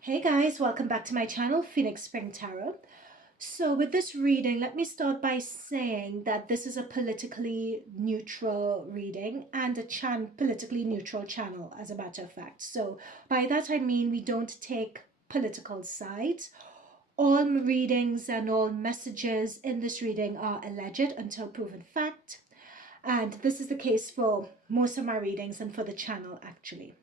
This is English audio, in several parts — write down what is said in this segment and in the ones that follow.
Hey guys, welcome back to my channel, Phoenix Spring Tarot. So with this reading, let me start by saying that this is a politically neutral reading and a politically neutral channel, as a matter of fact. So by that I mean we don't take political sides. All readings and all messages in this reading are alleged until proven fact. And this is the case for most of my readings and for the channel actually.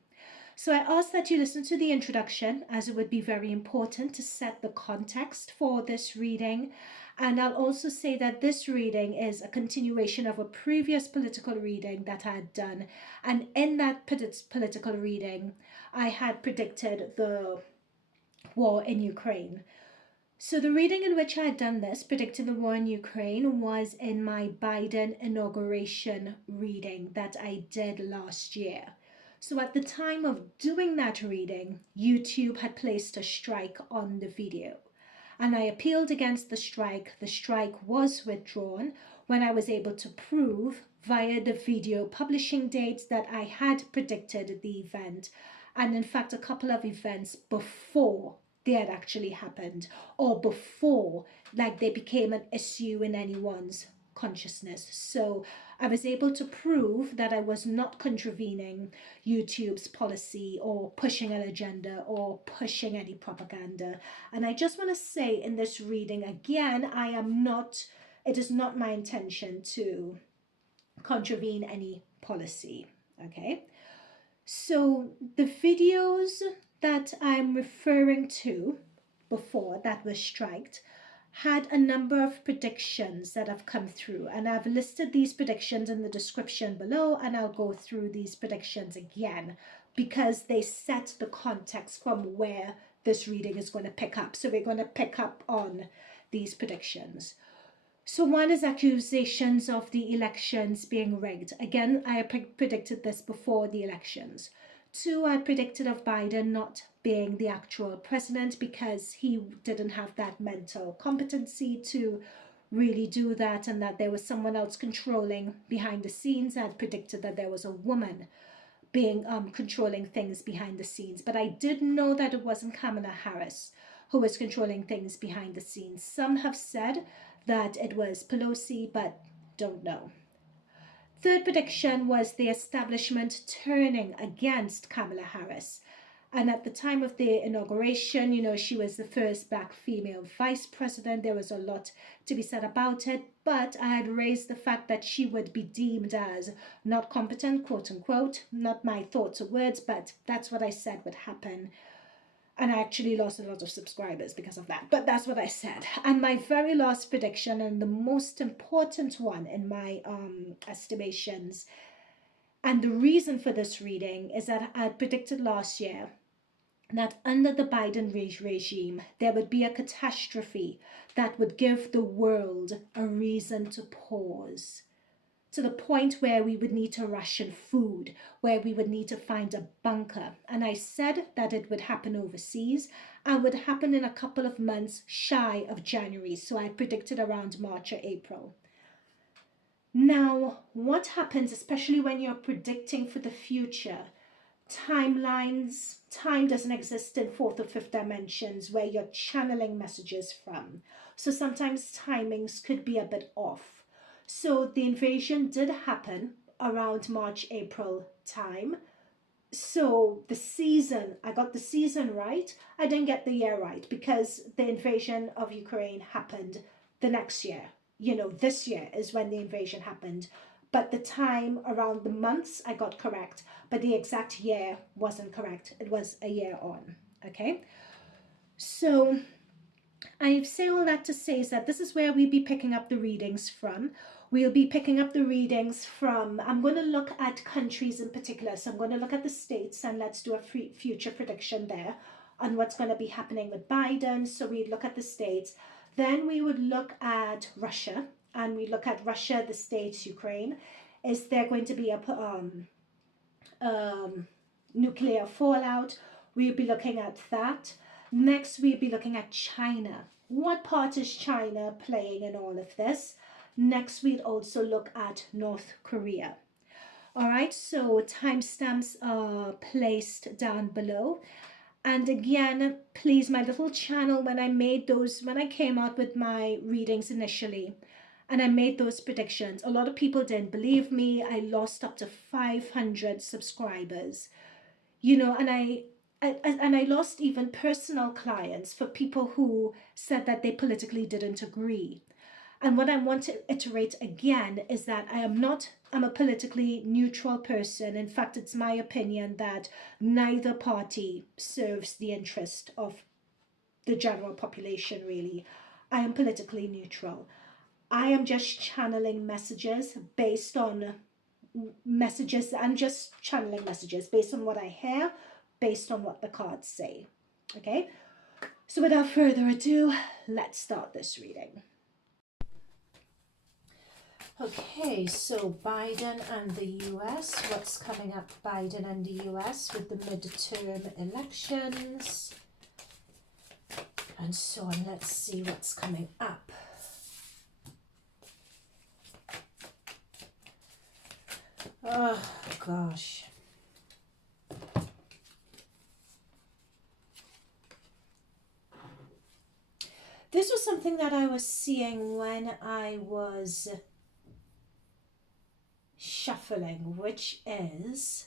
So I ask that you listen to the introduction, as it would be very important to set the context for this reading. And I'll also say that this reading is a continuation of a previous political reading that I had done. And in that political reading, I had predicted the war in Ukraine. So the reading in which I had done this, predicting the war in Ukraine, was in my Biden inauguration reading that I did last year. So at the time of doing that reading, YouTube had placed a strike on the video. And I appealed against the strike. The strike was withdrawn when I was able to prove via the video publishing dates that I had predicted the event. And in fact, a couple of events before they had actually happened, or before like they became an issue in anyone's consciousness. So I was able to prove that I was not contravening YouTube's policy or pushing an agenda or pushing any propaganda. And I just want to say in this reading again, it is not my intention to contravene any policy. Okay, so the videos that I'm referring to before that were striked had a number of predictions that have come through, and I've listed these predictions in the description below, and I'll go through these predictions again because they set the context from where this reading is going to pick up. So we're going to pick up on these predictions. So one is accusations of the elections being rigged. Again, I predicted this before the elections. Two, I predicted of Biden not being the actual president because he didn't have that mental competency to really do that, and that there was someone else controlling behind the scenes. I had predicted that there was a woman being controlling things behind the scenes, but I did know that it wasn't Kamala Harris who was controlling things behind the scenes. Some have said that it was Pelosi, but don't know. Third prediction was the establishment turning against Kamala Harris. And at the time of the inauguration, you know, she was the first black female vice president. There was a lot to be said about it, but I had raised the fact that she would be deemed as not competent, quote unquote. Not my thoughts or words, but that's what I said would happen. And I actually lost a lot of subscribers because of that, but that's what I said. And my very last prediction, and the most important one in my estimations, and the reason for this reading, is that I had predicted last year that under the Biden regime, there would be a catastrophe that would give the world a reason to pause, to the point where we would need to ration food, where we would need to find a bunker. And I said that it would happen overseas and would happen in a couple of months shy of January. So I predicted around March or April. Now, what happens, especially when you're predicting for the future, timelines, time doesn't exist in fourth or fifth dimensions where you're channeling messages from. So sometimes timings could be a bit off. So the invasion did happen around March, April time. So the season, I got the season right. I didn't get the year right because the invasion of Ukraine happened the next year. You know, this year is when the invasion happened. But the time around the months I got correct, but the exact year wasn't correct. It was a year on, okay? So I say all that to say is that this is where we'll be picking up the readings from. We'll be picking up the readings from, I'm going to look at countries in particular. So I'm going to look at the states and let's do a future prediction there on what's going to be happening with Biden. So we look at the states. Then we would look at Russia, and we look at Russia, the states, Ukraine. Is there going to be a nuclear fallout? We'll be looking at that. Next, we'll be looking at China. What part is China playing in all of this? Next, we'll also look at North Korea. All right, so timestamps are placed down below. And again, please, my little channel, when I came out with my readings initially, and I made those predictions, a lot of people didn't believe me. I lost up to 500 subscribers, and I lost even personal clients for people who said that they politically didn't agree. And what I want to iterate again is that I'm a politically neutral person. In fact, it's my opinion that neither party serves the interest of the general population, really. I am politically neutral. I am just channeling messages based on messages. I'm just channeling messages based on what I hear, based on what the cards say. Okay? So without further ado, let's start this reading. Okay, so Biden and the US, what's coming up Biden and the US with the midterm elections and so on. Let's see what's coming up. Oh gosh. This was something that I was seeing when I was shuffling, which is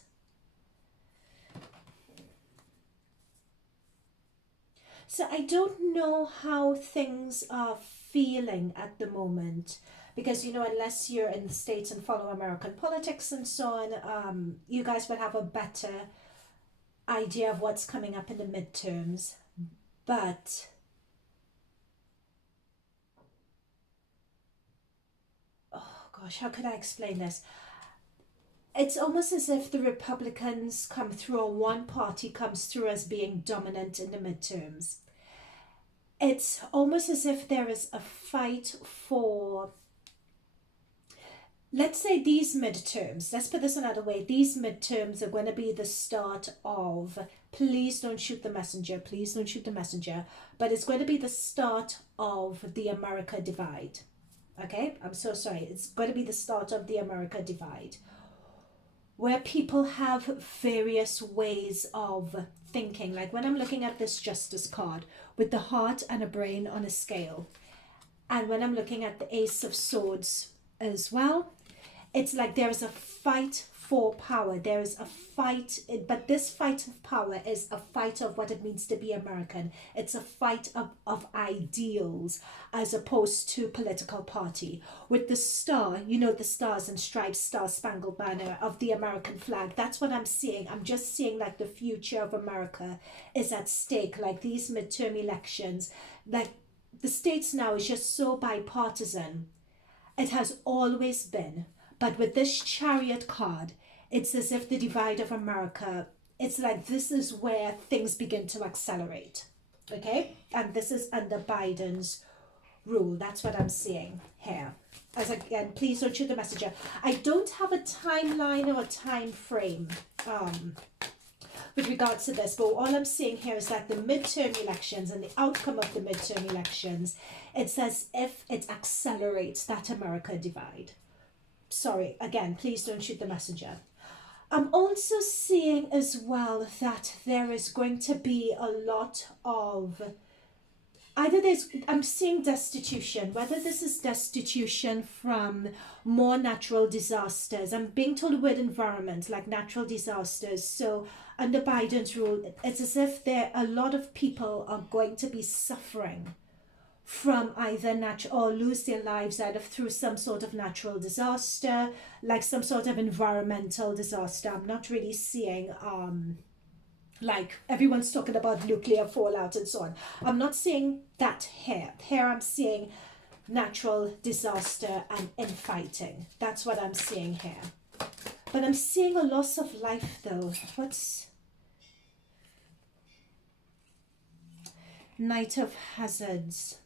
so I don't know how things are feeling at the moment, because unless you're in the States and follow American politics and so on, you guys would have a better idea of what's coming up in the midterms. But oh gosh, how could I explain this? It's almost as if the Republicans come through, or one party comes through as being dominant in the midterms. It's almost as if there is a fight for, let's say these midterms, let's put this another way, these midterms are going to be the start of, please don't shoot the messenger, please don't shoot the messenger, but it's going to be the start of the America divide. Okay, I'm so sorry. It's going to be the start of the America divide, where people have various ways of thinking. Like when I'm looking at this Justice card with the heart and a brain on a scale, and when I'm looking at the Ace of Swords as well, it's like there is a fight for power. There is a fight, but this fight of power is a fight of what it means to be American. It's a fight of ideals as opposed to political party. With the star, the stars and stripes, Star-Spangled Banner of the American flag, that's what I'm seeing. I'm just seeing like the future of America is at stake, like these midterm elections. Like the States now is just so bipartisan. It has always been. But with this Chariot card, it's as if the divide of America, it's like this is where things begin to accelerate. Okay? And this is under Biden's rule. That's what I'm seeing here. As again, please don't shoot the messenger. I don't have a timeline or a time frame with regards to this, but all I'm seeing here is that the midterm elections and the outcome of the midterm elections, it's as if it accelerates that America divide. Sorry, again, please don't shoot the messenger. I'm also seeing as well that there is going to be a lot of I'm seeing destitution, whether this is destitution from more natural disasters. I'm being told the word environment, like natural disasters. So under Biden's rule, it's as if a lot of people are going to be suffering from either natural or lose their lives either through some sort of natural disaster, like some sort of environmental disaster. I'm not really seeing like everyone's talking about nuclear fallout and so on. I'm not seeing that here. Here I'm seeing natural disaster and infighting. That's what I'm seeing here. But I'm seeing a loss of life though. What's Knight of Hazards?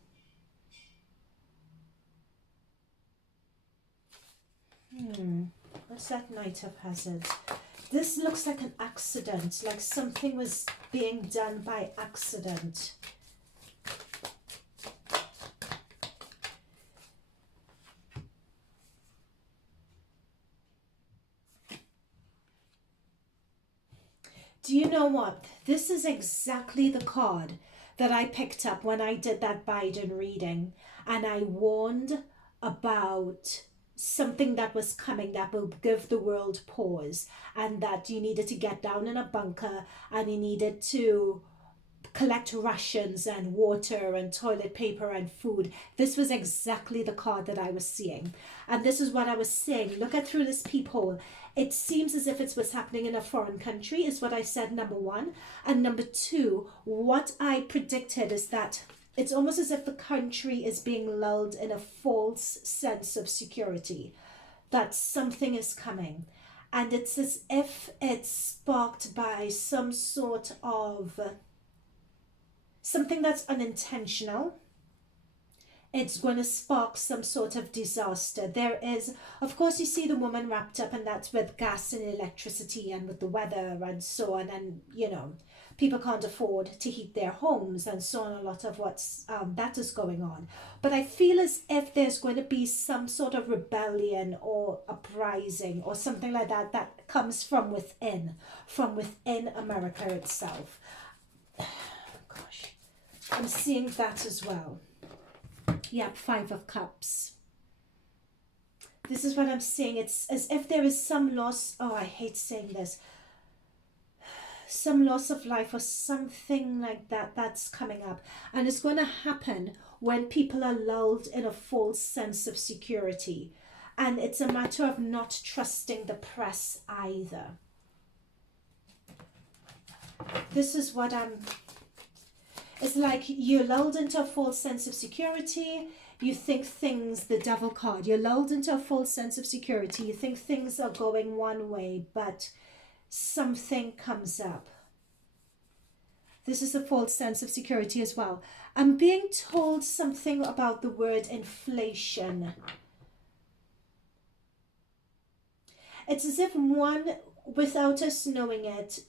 What's that Knight of Hazards? This looks like an accident, like something was being done by accident. Do you know what? This is exactly the card that I picked up when I did that Biden reading, and I warned about something that was coming that will give the world pause, and that you needed to get down in a bunker and you needed to collect rations and water and toilet paper and food. This was exactly the card that I was seeing. And this is what I was saying. Look at through this peephole. It seems as if it's what's happening in a foreign country, is what I said, number one. And number two, what I predicted is that it's almost as if the country is being lulled in a false sense of security, that something is coming. And it's as if it's sparked by some sort of something that's unintentional. It's going to spark some sort of disaster. There is, of course, you see the woman wrapped up, and that's with gas and electricity and with the weather and so on. And, you know, people can't afford to heat their homes and so on. A lot of what's that is going on. But I feel as if there's going to be some sort of rebellion or uprising or something like that that comes from within America itself. Gosh. I'm seeing that as well. Yeah, Five of Cups. This is what I'm seeing. It's as if there is some loss. Oh, I hate saying this. Some loss of life or something like that that's coming up. And it's going to happen when people are lulled in a false sense of security. And it's a matter of not trusting the press either. This is what I'm... It's like you're lulled into a false sense of security. You think things, the devil card, you're lulled into a false sense of security. You think things are going one way, but something comes up. This is a false sense of security as well. I'm being told something about the word inflation. It's as if one, without us knowing it,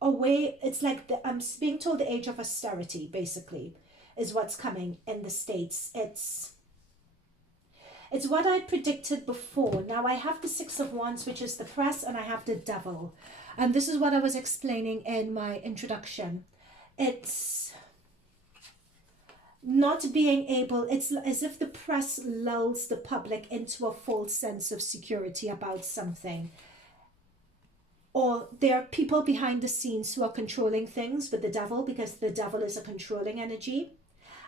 it's like I'm being told the age of austerity, basically, is what's coming in the States. It's what I predicted before. Now I have the Six of Wands, which is the press, and I have the devil. And this is what I was explaining in my introduction. It's not being able, it's as if the press lulls the public into a false sense of security about something. Or there are people behind the scenes who are controlling things with the devil, because the devil is a controlling energy.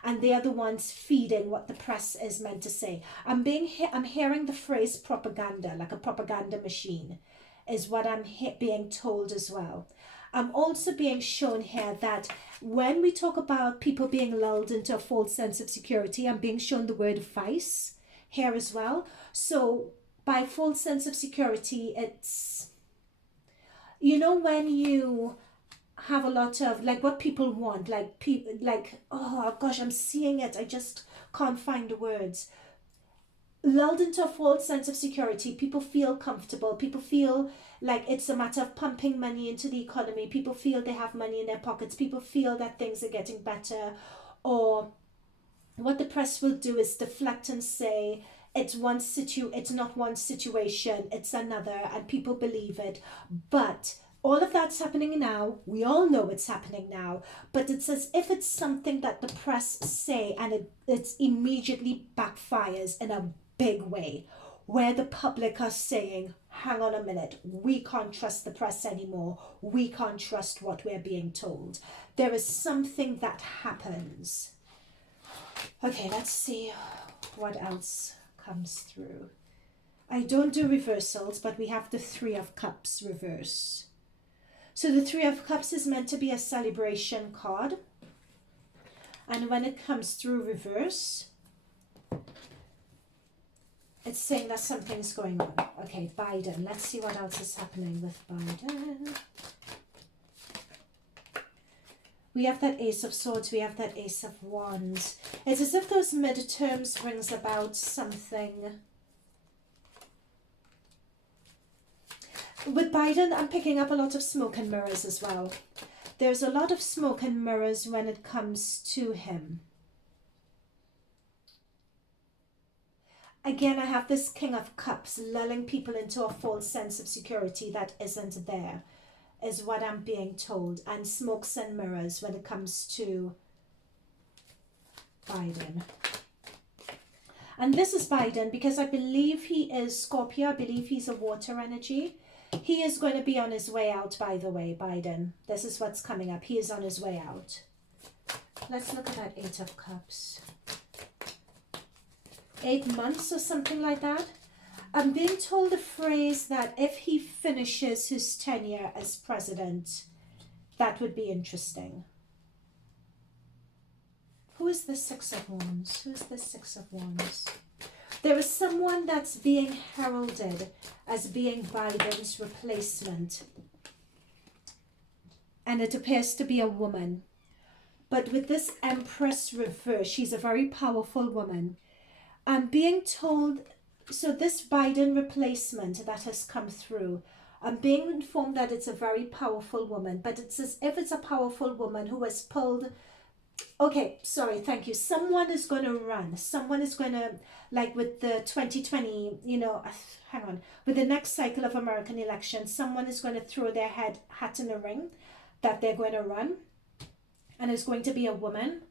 And they are the ones feeding what the press is meant to say. I'm hearing the phrase propaganda, like a propaganda machine, is what I'm being told as well. I'm also being shown here that when we talk about people being lulled into a false sense of security, I'm being shown the word vice here as well. So by false sense of security, it's... You know, when you have a lot of, like, what people want, oh gosh, I'm seeing it, I just can't find the words. Lulled into a false sense of security, people feel comfortable, people feel like it's a matter of pumping money into the economy, people feel they have money in their pockets, people feel that things are getting better. Or what the press will do is deflect and say, it's not one situation, it's another, and people believe it. But all of that's happening now. We all know it's happening now, but it's as if it's something that the press say, and it immediately backfires in a big way, where the public are saying, hang on a minute, we can't trust the press anymore, we can't trust what we're being told. There is something that happens. Okay, let's see what else comes through. I don't do reversals, but we have the Three of Cups reverse. So the Three of Cups is meant to be a celebration card. And when it comes through reverse, it's saying that something's going on. Okay, Biden. Let's see what else is happening with Biden. We have that Ace of Swords, we have that Ace of Wands. It's as if those midterms brings about something. With Biden, I'm picking up a lot of smoke and mirrors as well. There's a lot of smoke and mirrors when it comes to him. Again, I have this King of Cups lulling people into a false sense of security that isn't there. is what I'm being told, and smokes and mirrors when it comes to Biden. And this is Biden because I believe he is Scorpio. I believe he's a water energy. He is going to be on his way out, by the way, Biden. This is what's coming up. He is on his way out. Let's look at that 8 of Cups. 8 months or something like that. I'm being told a phrase that if he finishes his tenure as president, that would be interesting. Who is the 6 of Wands? Who is the 6 of Wands? There is someone that's being heralded as being Biden's replacement. And it appears to be a woman. But with this Empress reverse, she's a very powerful woman. I'm being told, so this Biden replacement that has come through, I'm being informed that it's a very powerful woman. But it's as if it's a powerful woman who has pulled... Okay, sorry, thank you. Someone is going to run. Someone is going to, like with the 2020, hang on, with the next cycle of American elections, someone is going to throw their hat in the ring that they're going to run. And it's going to be a woman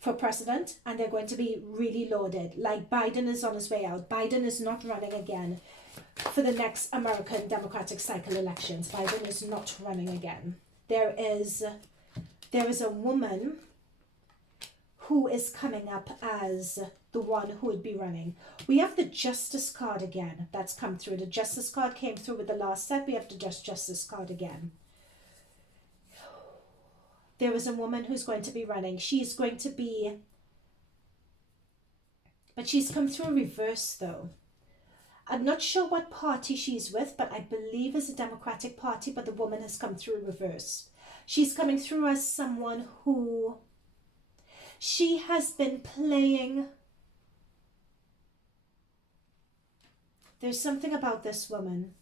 for president, and they're going to be really loaded. Like Biden is on his way out. Biden is not running again for the next American Democratic cycle elections. Biden is not running again. There is a woman who is coming up as the one who would be running. We have the Justice card again that's come through. The Justice card came through with the last set. We have the Justice card again. There is a woman who's going to be running. She's going to be... But she's come through reverse though. I'm not sure what party she's with, but I believe it's a Democratic Party, but the woman has come through reverse. She's coming through as someone who... She has been playing... There's something about this woman.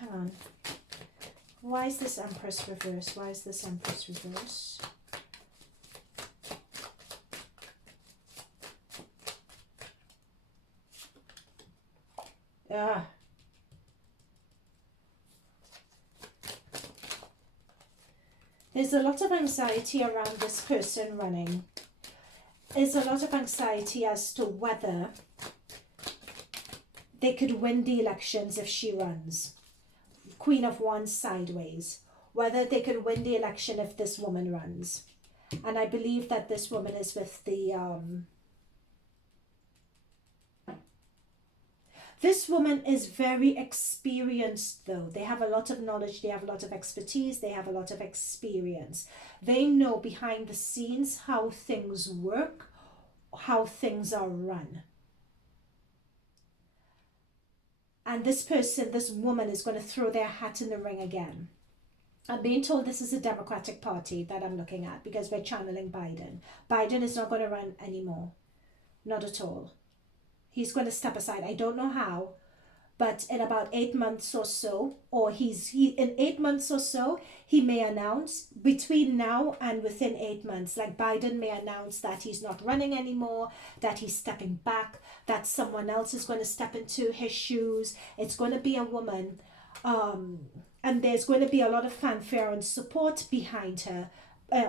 Hang on. Why is this Empress reverse? Why is this Empress reverse? There's a lot of anxiety around this person running. There's a lot of anxiety as to whether they could win the elections if she runs. Queen of Wands sideways. Whether they could win the election if this woman runs. And I believe that this woman is with the... This woman is very experienced though. They have a lot of knowledge, they have a lot of expertise, they have a lot of experience. They know behind the scenes how things work, how things are run. And this person, this woman is going to throw their hat in the ring again. I'm being told this is a Democratic Party that I'm looking at because we're channeling Biden. Biden is not going to run anymore. Not at all. He's going to step aside. I don't know how, but in about 8 months or so, or in 8 months or so, he may announce between now and within 8 months, like Biden may announce that he's not running anymore, that he's stepping back, that someone else is going to step into his shoes. It's going to be a woman, and there's going to be a lot of fanfare and support behind her.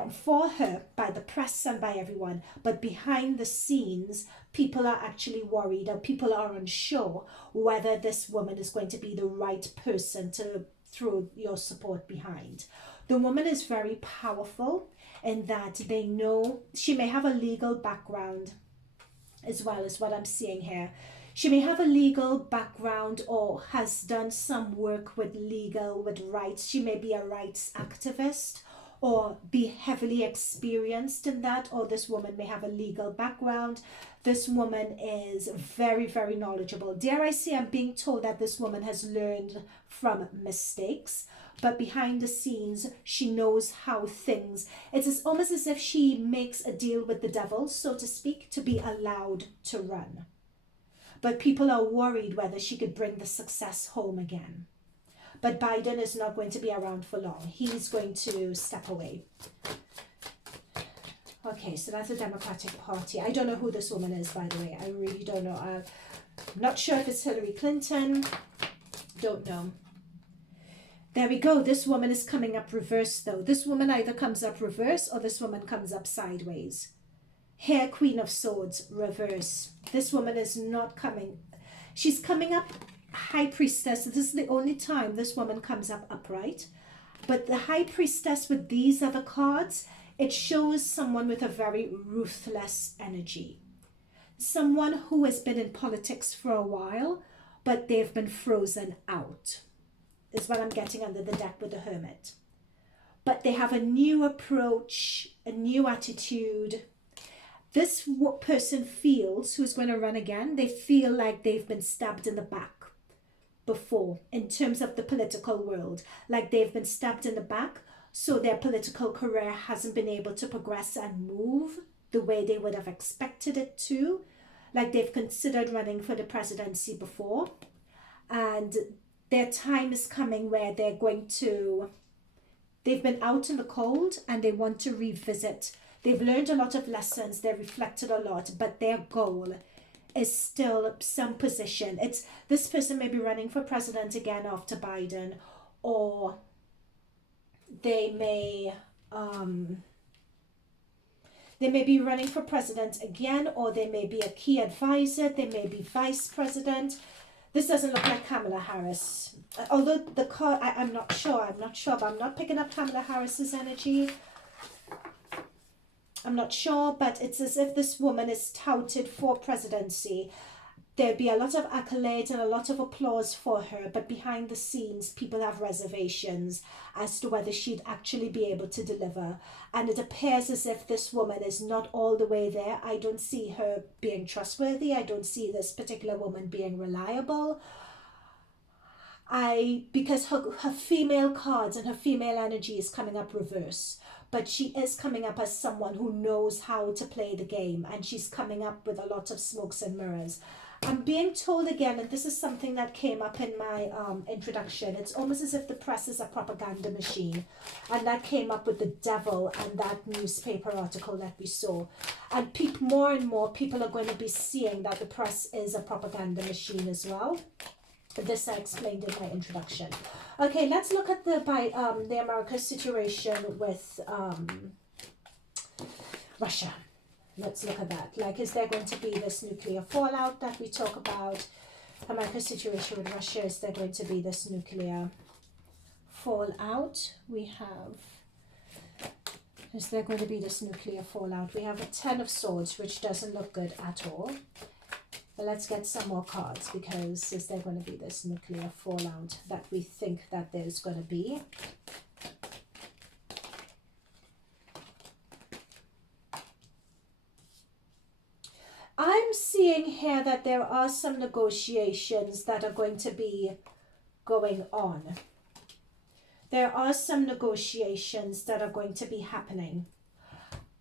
For her by the press and by everyone, but behind the scenes people are actually worried, or people are unsure whether this woman is going to be the right person to throw your support behind. The woman is very powerful in that they know she may have a legal background as well, as what I'm seeing here. She may have a legal background or has done some work with rights. She may be a rights activist or be heavily experienced in that, or this woman may have a legal background. This woman is very, very knowledgeable. Dare I say, I'm being told that this woman has learned from mistakes, but behind the scenes, she knows how things... It's almost as if she makes a deal with the devil, so to speak, to be allowed to run. But people are worried whether she could bring the success home again. But Biden is not going to be around for long. He's going to step away. Okay, so that's a Democratic Party. I don't know who this woman is, by the way. I really don't know. I'm not sure if it's Hilary Clinton. Don't know. There we go. This woman is coming up reverse though. This woman either comes up reverse or this woman comes up sideways. Here, Queen of Swords, reverse. This woman is not coming. She's coming up High Priestess. This is the only time this woman comes up upright. But the High Priestess with these other cards, it shows someone with a very ruthless energy. Someone who has been in politics for a while, but they've been frozen out, is what I'm getting under the deck with the Hermit. But they have a new approach, a new attitude. This person feels, who's going to run again, they feel like they've been stabbed in the back before in terms of the political world. Like they've been stabbed in the back, so their political career hasn't been able to progress and move the way they would have expected it to. Like they've considered running for the presidency before, and their time is coming where they're going to, they've been out in the cold and they want to revisit. They've learned a lot of lessons, they've reflected a lot, but their goal is still some position. It's, this person may be running for president again after Biden, or they may be running for president again, or they may be a key advisor, they may be vice president. This doesn't look like Kamala Harris. Although the card, I'm not sure, but I'm not picking up Kamala Harris's energy. I'm not sure, but it's as if this woman is touted for presidency. There'd be a lot of accolades and a lot of applause for her, but behind the scenes, people have reservations as to whether she'd actually be able to deliver. And it appears as if this woman is not all the way there. I don't see her being trustworthy. I don't see this particular woman being reliable. Because her female cards and her female energy is coming up reverse. But she is coming up as someone who knows how to play the game, and she's coming up with a lot of smokes and mirrors. I'm being told again, and this is something that came up in my introduction, it's almost as if the press is a propaganda machine, and that came up with the devil and that newspaper article that we saw. And more and more people are going to be seeing that the press is a propaganda machine as well. This I explained in my introduction. Okay, let's look at the America situation with Russia. Let's look at that. Like, is there going to be this nuclear fallout that we talk about? America's situation with Russia, is there going to be this nuclear fallout? We have, is there going to be this nuclear fallout? We have a Ten of Swords, which doesn't look good at all. But let's get some more cards, because is there going to be this nuclear fallout that we think that there's going to be? I'm seeing here that there are some negotiations that are going to be going on. There are some negotiations that are going to be happening.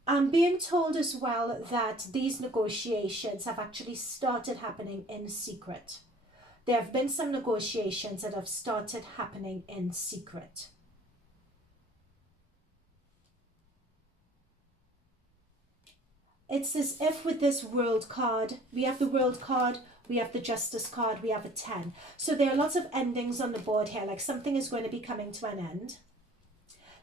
I'm being told as well that these negotiations have actually started happening in secret. There have been some negotiations that have started happening in secret. It's as if with this World card, we have the World card, we have the Justice card, we have a 10. So there are lots of endings on the board here, like something is going to be coming to an end.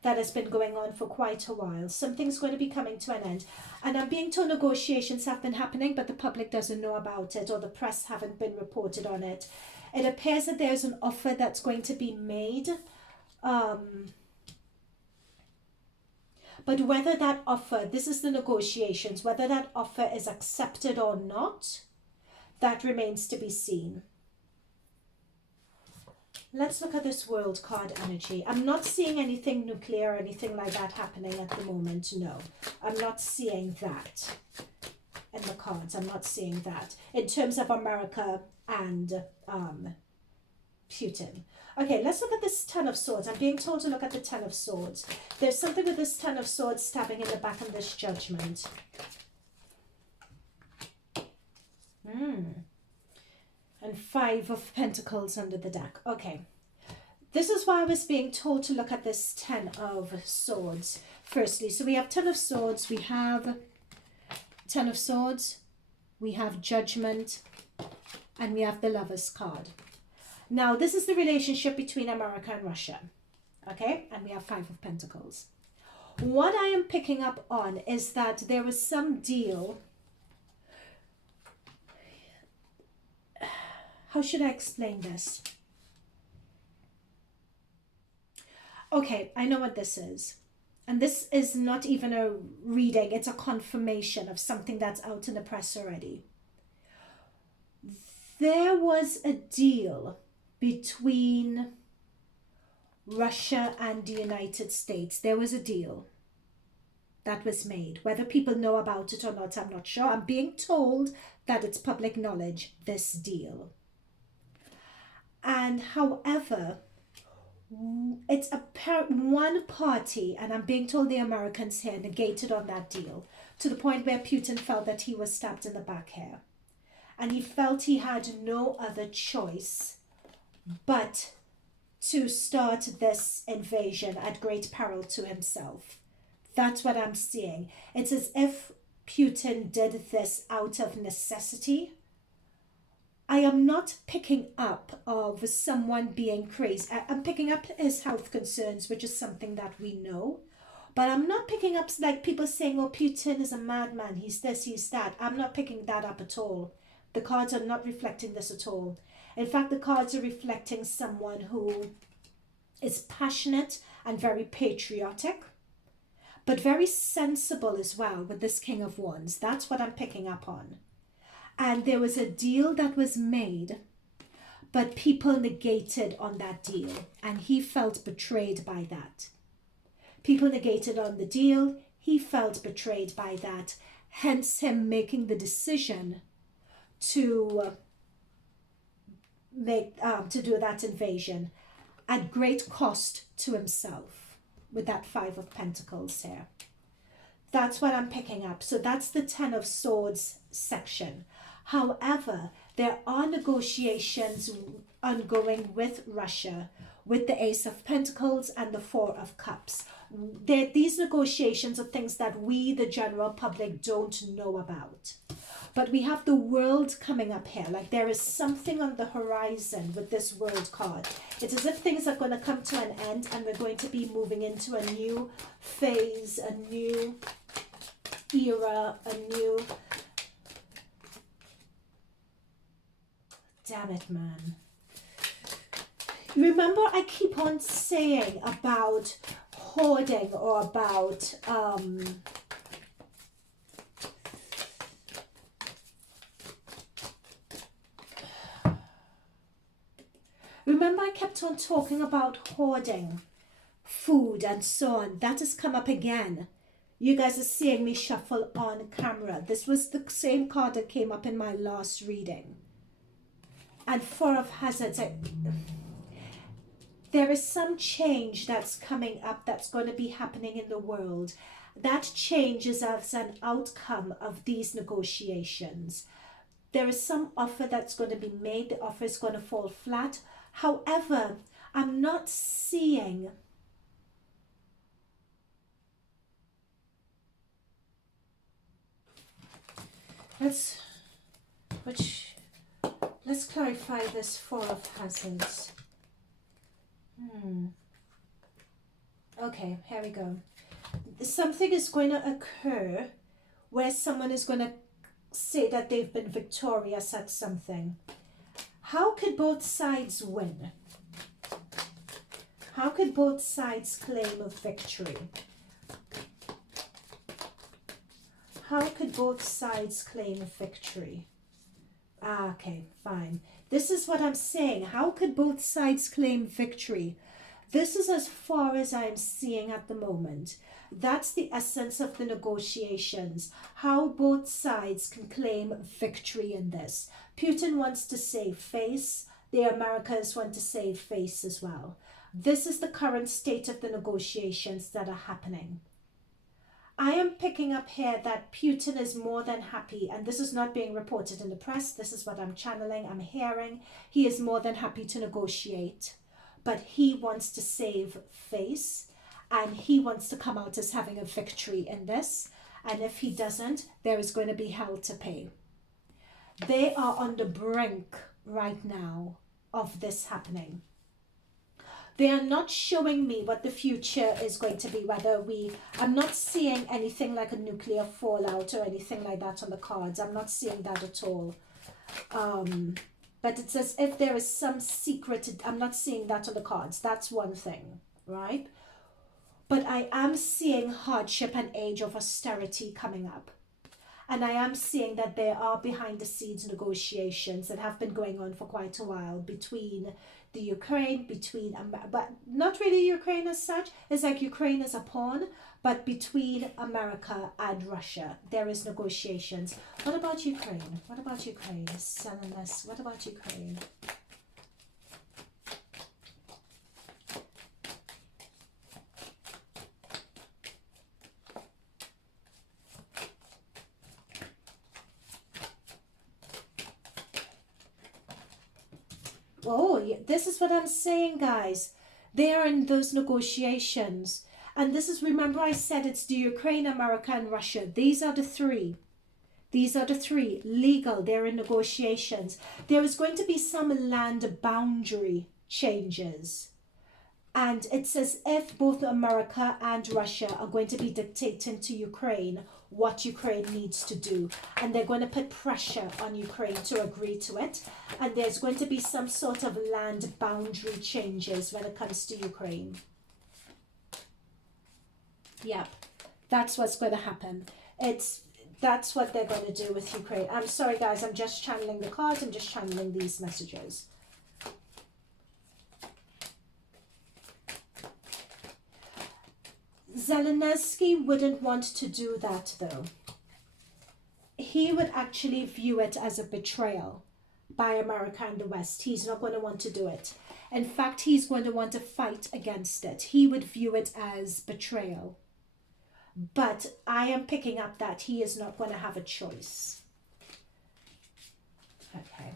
That has been going on for quite a while. Something's going to be coming to an end. And I'm being told negotiations have been happening, but the public doesn't know about it, or the press haven't been reported on it. It appears that there's an offer that's going to be made. But whether that offer, this is the negotiations, whether that offer is accepted or not, that remains to be seen. Let's look at this World card energy. I'm not seeing anything nuclear or anything like that happening at the moment, no. I'm not seeing that in the cards. I'm not seeing that in terms of America and Putin. Okay, let's look at this Ten of Swords. I'm being told to look at the Ten of Swords. There's something with this Ten of Swords stabbing in the back of this Judgment. And Five of Pentacles under the deck. Okay. This is why I was being told to look at this Ten of Swords firstly. So we have Ten of Swords, we have Ten of Swords, we have Judgment, and we have the Lovers card. Now, this is the relationship between America and Russia. Okay, and we have Five of Pentacles. What I am picking up on is that there was some deal. How should I explain this? Okay, I know what this is. And this is not even a reading, it's a confirmation of something that's out in the press already. There was a deal between Russia and the United States. There was a deal that was made. Whether people know about it or not, I'm not sure. I'm being told that it's public knowledge, this deal. And however, it's one party, and I'm being told the Americans here negated on that deal to the point where Putin felt that he was stabbed in the back here. And he felt he had no other choice but to start this invasion at great peril to himself. That's what I'm seeing. It's as if Putin did this out of necessity. I am not picking up of someone being crazy. I'm picking up his health concerns, which is something that we know. But I'm not picking up like people saying, oh, Putin is a madman. He's this, he's that. I'm not picking that up at all. The cards are not reflecting this at all. In fact, the cards are reflecting someone who is passionate and very patriotic, but very sensible as well with this King of Wands. That's what I'm picking up on. And there was a deal that was made, but people negated on that deal, and he felt betrayed by that. People negated on the deal, he felt betrayed by that, hence him making the decision to do that invasion at great cost to himself with that Five of Pentacles here. That's what I'm picking up. So that's the Ten of Swords section. However, there are negotiations ongoing with Russia with the Ace of Pentacles and the Four of Cups. These negotiations are things that we, the general public, don't know about. But we have the World coming up here. Like there is something on the horizon with this World card. It's as if things are going to come to an end and we're going to be moving into a new phase, a new era, a new... Damn it, man. Remember, I keep on saying about hoarding or about... Remember, I kept on talking about hoarding food and so on. That has come up again. You guys are seeing me shuffle on camera. This was the same card that came up in my last reading. And Four of Hazards. There is some change that's coming up that's going to be happening in the world. That change is as an outcome of these negotiations. There is some offer that's going to be made. The offer is going to fall flat. However, I'm not seeing... Let's clarify this Four of Hazards. Okay, here we go. Something is going to occur where someone is going to say that they've been victorious at something. How could both sides win? How could both sides claim a victory? How could both sides claim a victory? Okay, fine. This is what I'm saying. How could both sides claim victory? This is as far as I'm seeing at the moment. That's the essence of the negotiations. How both sides can claim victory in this. Putin wants to save face. The Americans want to save face as well. This is the current state of the negotiations that are happening. I am picking up here that Putin is more than happy, and this is not being reported in the press. This is what I'm channeling, I'm hearing. He is more than happy to negotiate, but he wants to save face, and he wants to come out as having a victory in this. And if he doesn't, there is going to be hell to pay. They are on the brink right now of this happening. They are not showing me what the future is going to be, I'm not seeing anything like a nuclear fallout or anything like that on the cards. I'm not seeing that at all. But it's as if there is some secret, I'm not seeing that on the cards. That's one thing, right? But I am seeing hardship and age of austerity coming up. And I am seeing that there are behind the scenes negotiations that have been going on for quite a while between the Ukraine, but not really Ukraine as such. It's like Ukraine is a pawn, but between America and Russia, there is negotiations. What about Ukraine? What about Ukraine? Selling this. What about Ukraine? Oh, this is what I'm saying, guys. They are in those negotiations. And this is, remember I said it's the Ukraine, America, and Russia. These are the three. These are the three. Legal, they're in negotiations. There is going to be some land boundary changes. And it's as if both America and Russia are going to be dictating to Ukraine what Ukraine needs to do. And they're going to put pressure on Ukraine to agree to it. And there's going to be some sort of land boundary changes when it comes to Ukraine. Yep, that's what's going to happen. That's what they're going to do with Ukraine. I'm sorry, guys, I'm just channeling the cards. I'm just channeling these messages. Zelensky wouldn't want to do that, though. He would actually view it as a betrayal by America and the West. He's not going to want to do it. In fact, he's going to want to fight against it. He would view it as betrayal. But I am picking up that he is not going to have a choice. Okay.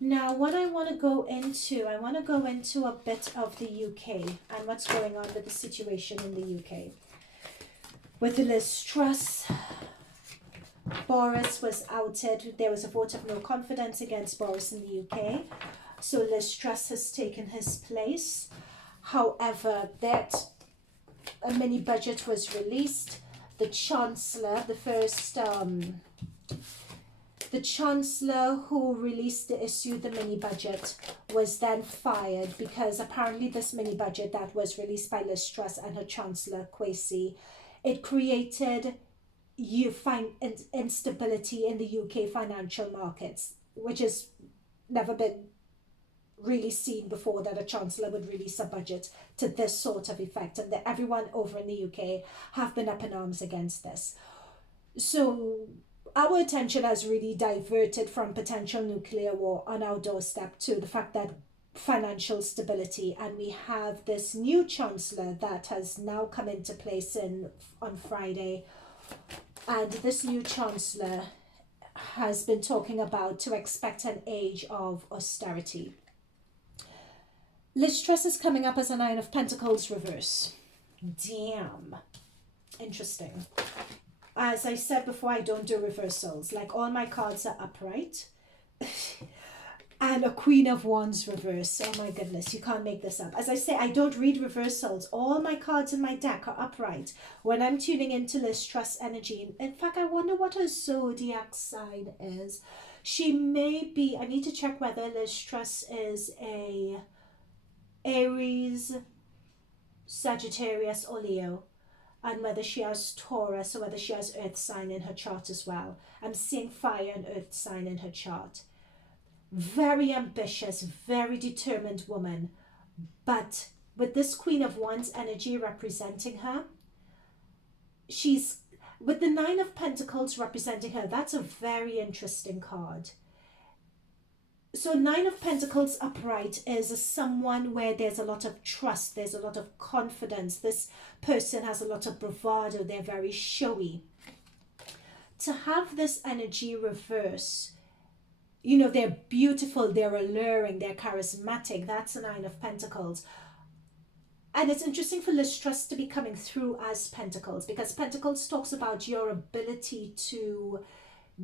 Now, what I want to go into a bit of the UK and what's going on with the situation in the UK. With the Liz Truss, Boris was outed. There was a vote of no confidence against Boris in the UK. So Liz Truss has taken his place. However, that a mini budget was released. The Chancellor, the Chancellor who released the mini budget, was then fired because apparently this mini budget that was released by Liz Truss and her Chancellor Kwesi, it created instability in the UK financial markets, which has never been really seen before, that a Chancellor would release a budget to this sort of effect, and that everyone over in the UK have been up in arms against this. So our attention has really diverted from potential nuclear war on our doorstep to the fact that financial stability, and we have this new Chancellor that has now come into place on Friday, and this new Chancellor has been talking about to expect an age of austerity. Liz Truss is coming up as a Nine of Pentacles reverse. Damn. Interesting. As I said before, I don't do reversals. Like, all my cards are upright. And a Queen of Wands reverse. Oh my goodness, you can't make this up. As I say, I don't read reversals. All my cards in my deck are upright. When I'm tuning into Liz Truss energy, in fact, I wonder what her zodiac sign is. She may be, I need to check whether Liz Truss is a Aries, Sagittarius, or Leo, and whether she has Taurus or whether she has earth sign in her chart as well. I'm seeing fire and earth sign in her chart. Very ambitious, very determined woman, but with this Queen of Wands energy representing her, she's with the Nine of Pentacles representing her. That's a very interesting card. So Nine of Pentacles upright is someone where there's a lot of trust, there's a lot of confidence. This person has a lot of bravado, they're very showy. To have this energy reverse, you know, they're beautiful, they're alluring, they're charismatic. That's a Nine of Pentacles. And it's interesting for Liz Truss to be coming through as Pentacles, because Pentacles talks about your ability to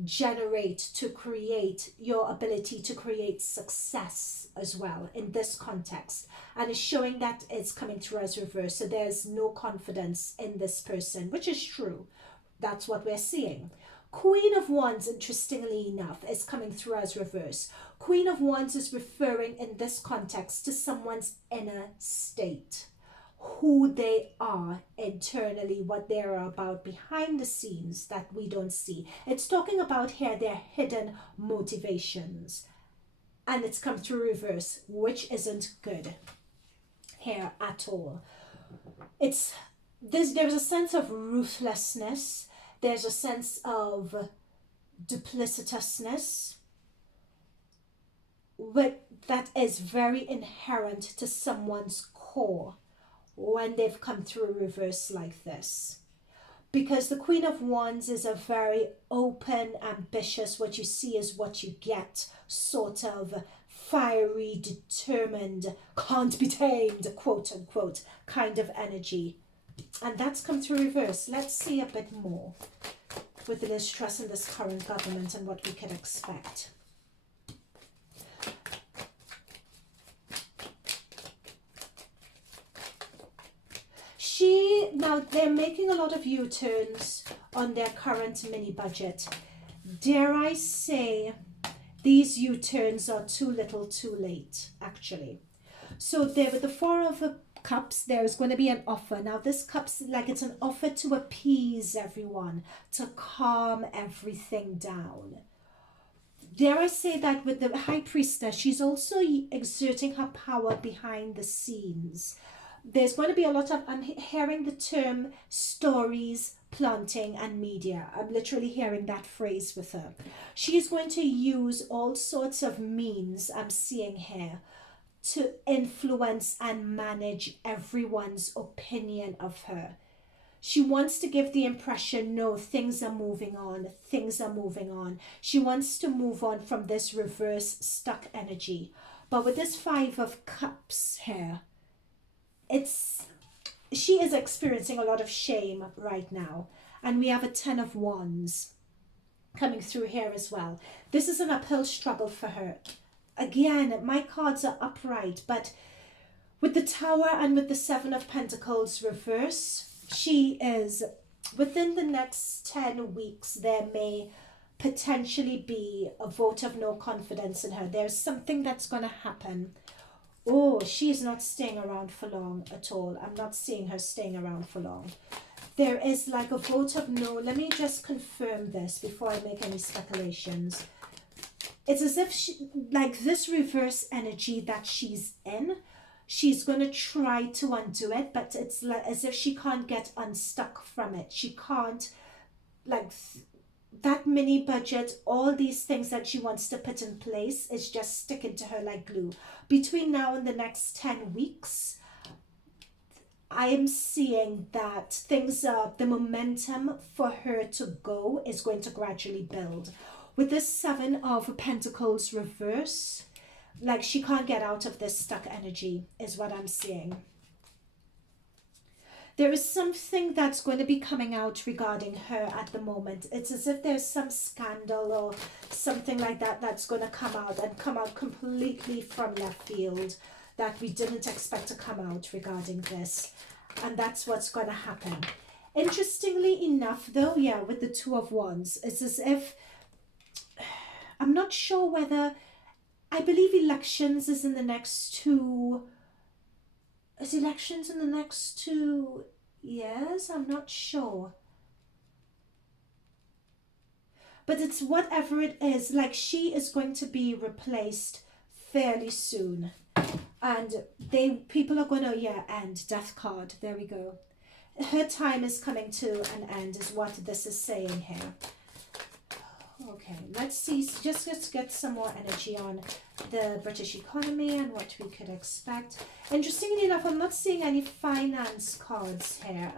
generate, to create, your ability to create success as well in this context. And it's showing that it's coming through as reverse. So there's no confidence in this person, which is true. That's what we're seeing. Queen of Wands, interestingly enough, is coming through as reverse. Queen of Wands is referring in this context to someone's inner state, who they are internally, what they're about behind the scenes that we don't see. It's talking about here their hidden motivations, and it's come through reverse, which isn't good here at all. It's this, there's a sense of ruthlessness, there's a sense of duplicitousness, but that is very inherent to someone's core when they've come through reverse like this. Because the Queen of Wands is a very open, ambitious, what you see is what you get, sort of fiery, determined, can't be tamed, quote unquote, kind of energy. And that's come through reverse. Let's see a bit more with the distress in this current government and what we can expect. Now they're making a lot of U-turns on their current mini budget. Dare I say, these U-turns are too little too late, actually. So there with the Four of Cups, there's going to be an offer. Now this cup's like it's an offer to appease everyone, to calm everything down. Dare I say that with the High Priestess, she's also exerting her power behind the scenes. There's going to be a lot of, I'm hearing the term stories, planting and media. I'm literally hearing that phrase with her. She's going to use all sorts of means, I'm seeing here, to influence and manage everyone's opinion of her. She wants to give the impression, no, things are moving on, things are moving on. She wants to move on from this reverse stuck energy. But with this Five of Cups here, she is experiencing a lot of shame right now. And we have a Ten of Wands coming through here as well. This is an uphill struggle for her. Again, my cards are upright, but with the Tower and with the Seven of Pentacles reverse, she is, within the next 10 weeks, there may potentially be a vote of no confidence in her. There's something that's going to happen. Oh, she's not staying around for long at all. I'm not seeing her staying around for long. There is like a vote of no. Let me just confirm this before I make any speculations. It's as if she, like this reverse energy that she's in, she's going to try to undo it, but it's like as if she can't get unstuck from it. She can't, like, that mini budget, all these things that she wants to put in place is just sticking to her like glue. Between now and the next 10 weeks, I am seeing that things are, the momentum for her to go is going to gradually build. With this Seven of Pentacles reverse, like she can't get out of this stuck energy is what I'm seeing. There is something that's going to be coming out regarding her at the moment. It's as if there's some scandal or something like that that's going to come out and come out completely from left field that we didn't expect to come out regarding this. And that's what's going to happen. Interestingly enough, though, yeah, with the Two of Wands, it's as if, I'm not sure whether, I believe elections is in the next two... Is elections in the next 2 years? I'm not sure. But it's whatever it is, like she is going to be replaced fairly soon. And people are going to, yeah, end. Death card. There we go. Her time is coming to an end is what this is saying here. Okay, let's see, just let's get some more energy on the British economy and what we could expect. Interestingly enough, I'm not seeing any finance cards here.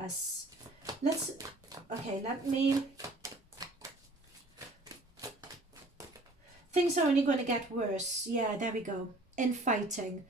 Let me... Things are only going to get worse. Yeah, there we go. Infighting.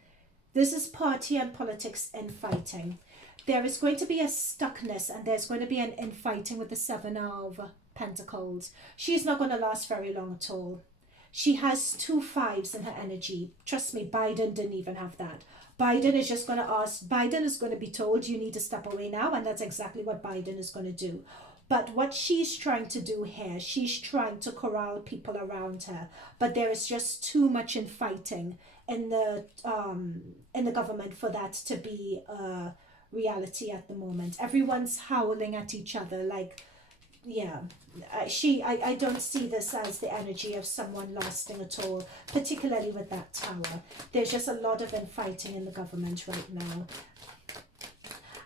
This is party and politics infighting. There is going to be a stuckness and there's going to be an infighting with the Seven of Pentacles. She's not going to last very long at all. She has 2 5s in her energy. Trust me, Biden didn't even have that. Biden is just going to ask, Biden is going to be told you need to step away now, and that's exactly what Biden is going to do. But what she's trying to do here, she's trying to corral people around her, but there is just too much infighting in the government for that to be a reality at the moment. Everyone's howling at each other, like, yeah. I don't see this as the energy of someone lasting at all, particularly with that tower. There's just a lot of infighting in the government right now.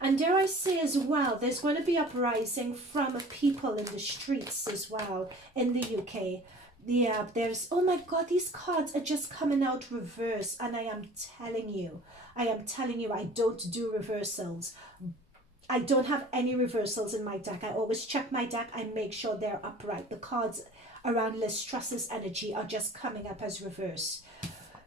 And dare I say as well, there's going to be uprising from people in the streets as well in the UK. Yeah, there's, oh my God, these cards are just coming out reverse. And I am telling you, I don't do reversals. I don't have any reversals in my deck. I always check my deck. I make sure they're upright. The cards around Liz Truss's energy are just coming up as reverse.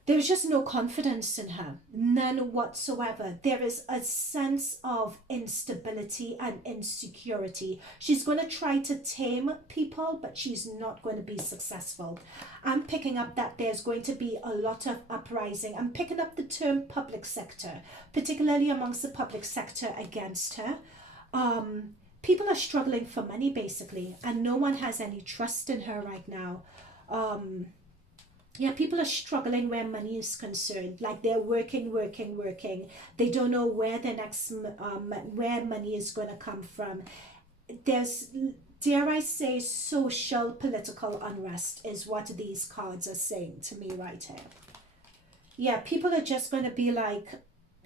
There's just no confidence in her, none whatsoever. There is a sense of instability and insecurity. She's going to try to tame people, but she's not going to be successful. I'm picking up that there's going to be a lot of uprising. I'm picking up the term public sector, particularly amongst the public sector against her. People are struggling for money, basically, and no one has any trust in her right now. Yeah, people are struggling where money is concerned. Like they're working. They don't know where the next where money is going to come from. There's, dare I say, social political unrest is what these cards are saying to me right here. Yeah, people are just going to be like,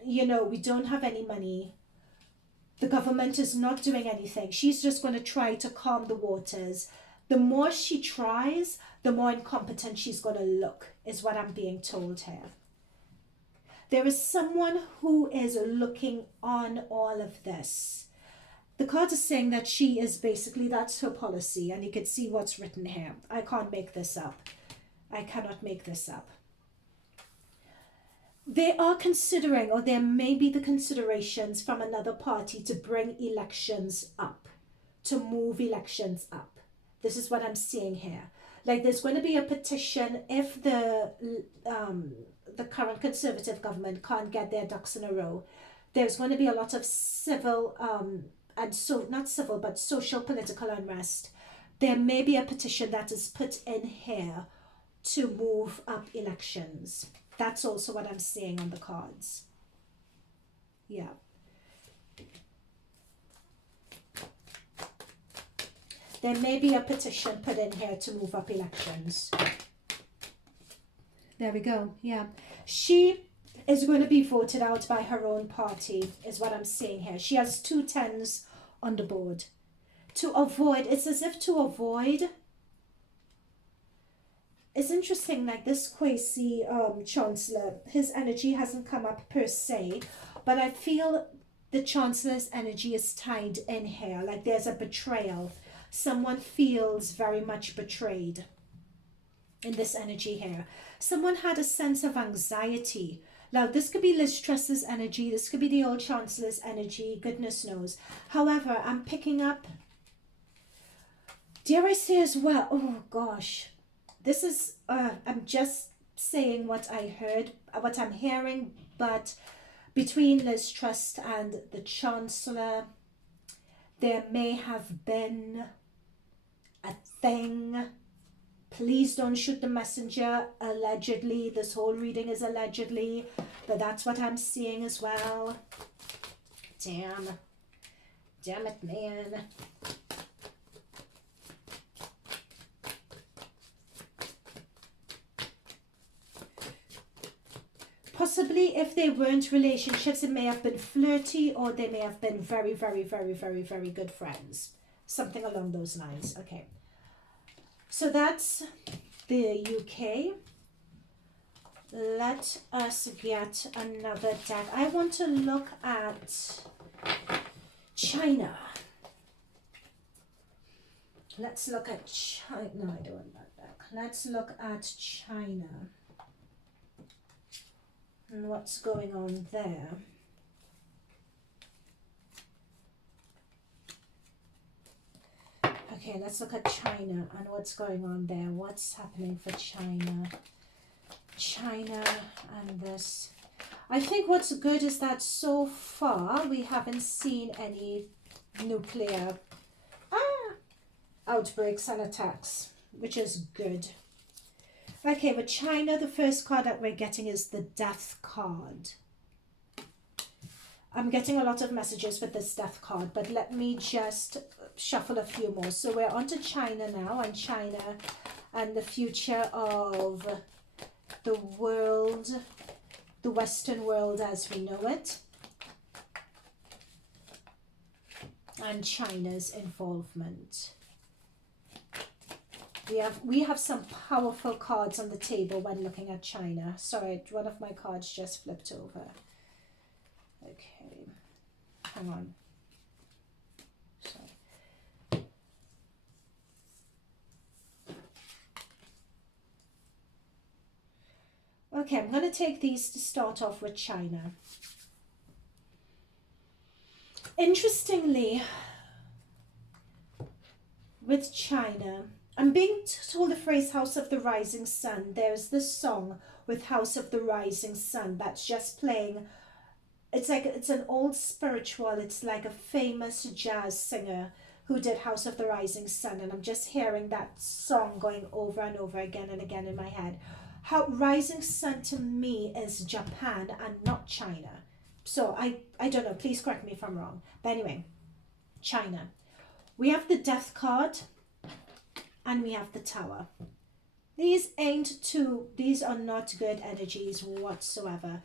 you know, we don't have any money. The government is not doing anything. She's just going to try to calm the waters. The more she tries, the more incompetent she's going to look, is what I'm being told here. There is someone who is looking on all of this. The card is saying that she is basically, that's her policy, and you can see what's written here. I can't make this up. I cannot make this up. They are considering, or there may be the considerations from another party to bring elections up, to move elections up. This is what I'm seeing here. Like there's going to be a petition if the current Conservative government can't get their ducks in a row. There's going to be a lot of civil and so not civil but social political unrest. There may be a petition that is put in here to move up elections. That's also what I'm seeing on the cards. Yeah. There may be a petition put in here to move up elections. There we go. Yeah. She is going to be voted out by her own party, is what I'm seeing here. She has 2 10s on the board. To avoid, it's as if to avoid. It's interesting, like this Kwesi Chancellor, his energy hasn't come up per se, but I feel the Chancellor's energy is tied in here. Like there's a betrayal. Someone feels very much betrayed in this energy here. Someone had a sense of anxiety. Now, this could be Liz Truss's energy. This could be the old Chancellor's energy. Goodness knows. However, I'm picking up, dare I say as well, oh gosh, this is, I'm just saying what I heard, what I'm hearing, but between Liz Truss and the Chancellor, there may have been a thing. Please don't shoot the messenger. Allegedly, this whole reading is allegedly, but that's what I'm seeing as well. Damn it, man. Possibly if they weren't relationships, it may have been flirty, or they may have been very, very, very, very, very good friends. Something along those lines. Okay. So that's the UK. Let us get another deck. I want to look at China. Let's look at China. No, I don't want that deck. Let's look at China. And what's going on there. Okay, let's look at China and what's going on there. What's happening for China? China and this. I think what's good is that so far we haven't seen any nuclear outbreaks and attacks, which is good. Okay, with China, the first card that we're getting is the Death card. I'm getting a lot of messages with this Death card, but let me just shuffle a few more. So we're on to China now, and China and the future of the world, the Western world as we know it, and China's involvement. We have some powerful cards on the table when looking at China. Sorry, one of my cards just flipped over. Okay, hang on. Sorry. Okay, I'm going to take these to start off with China. Interestingly, with China, I'm being told the phrase House of the Rising Sun. There's this song with House of the Rising Sun that's just playing. It's like, it's an old spiritual, it's like a famous jazz singer who did House of the Rising Sun, and I'm just hearing that song going over and over again and again in my head. How Rising Sun to me is Japan and not China. So I don't know, please correct me if I'm wrong. But anyway, China. We have the Death card and we have the Tower. These are not good energies whatsoever.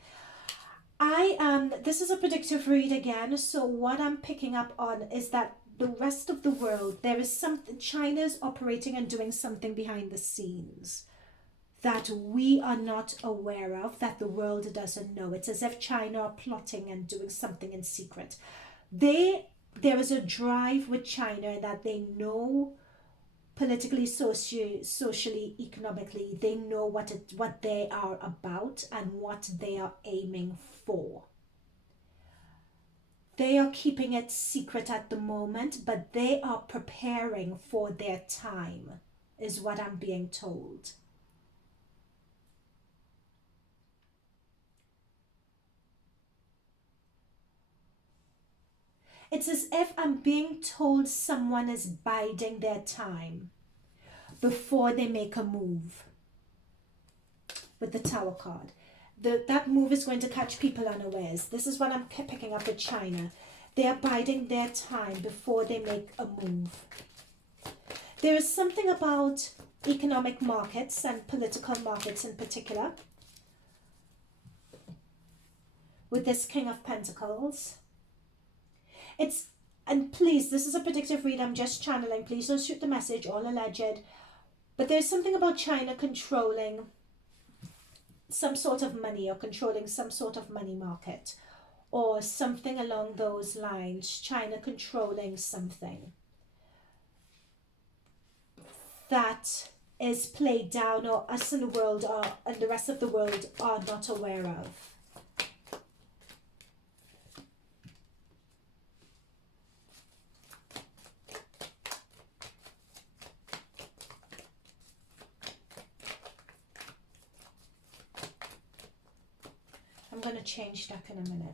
This is a predictive read again, so what I'm picking up on is that the rest of the world, there is something, China's operating and doing something behind the scenes that we are not aware of, that the world doesn't know. It's as if China are plotting and doing something in secret. There is a drive with China that they know politically, socially, economically, they know what they are about and what they are aiming for. They are keeping it secret at the moment, but they are preparing for their time, is what I'm being told. It's as if I'm being told someone is biding their time before they make a move. With the Tower card, that move is going to catch people unawares. This is what I'm picking up with China. They are biding their time before they make a move. There is something about economic markets and political markets in particular with this King of Pentacles. And please, this is a predictive read, I'm just channeling, please don't shoot the message, all alleged. But there's something about China controlling some sort of money or controlling some sort of money market or something along those lines. China controlling something that is played down or us in the world and the rest of the world are not aware of. I'm going to change deck in a minute.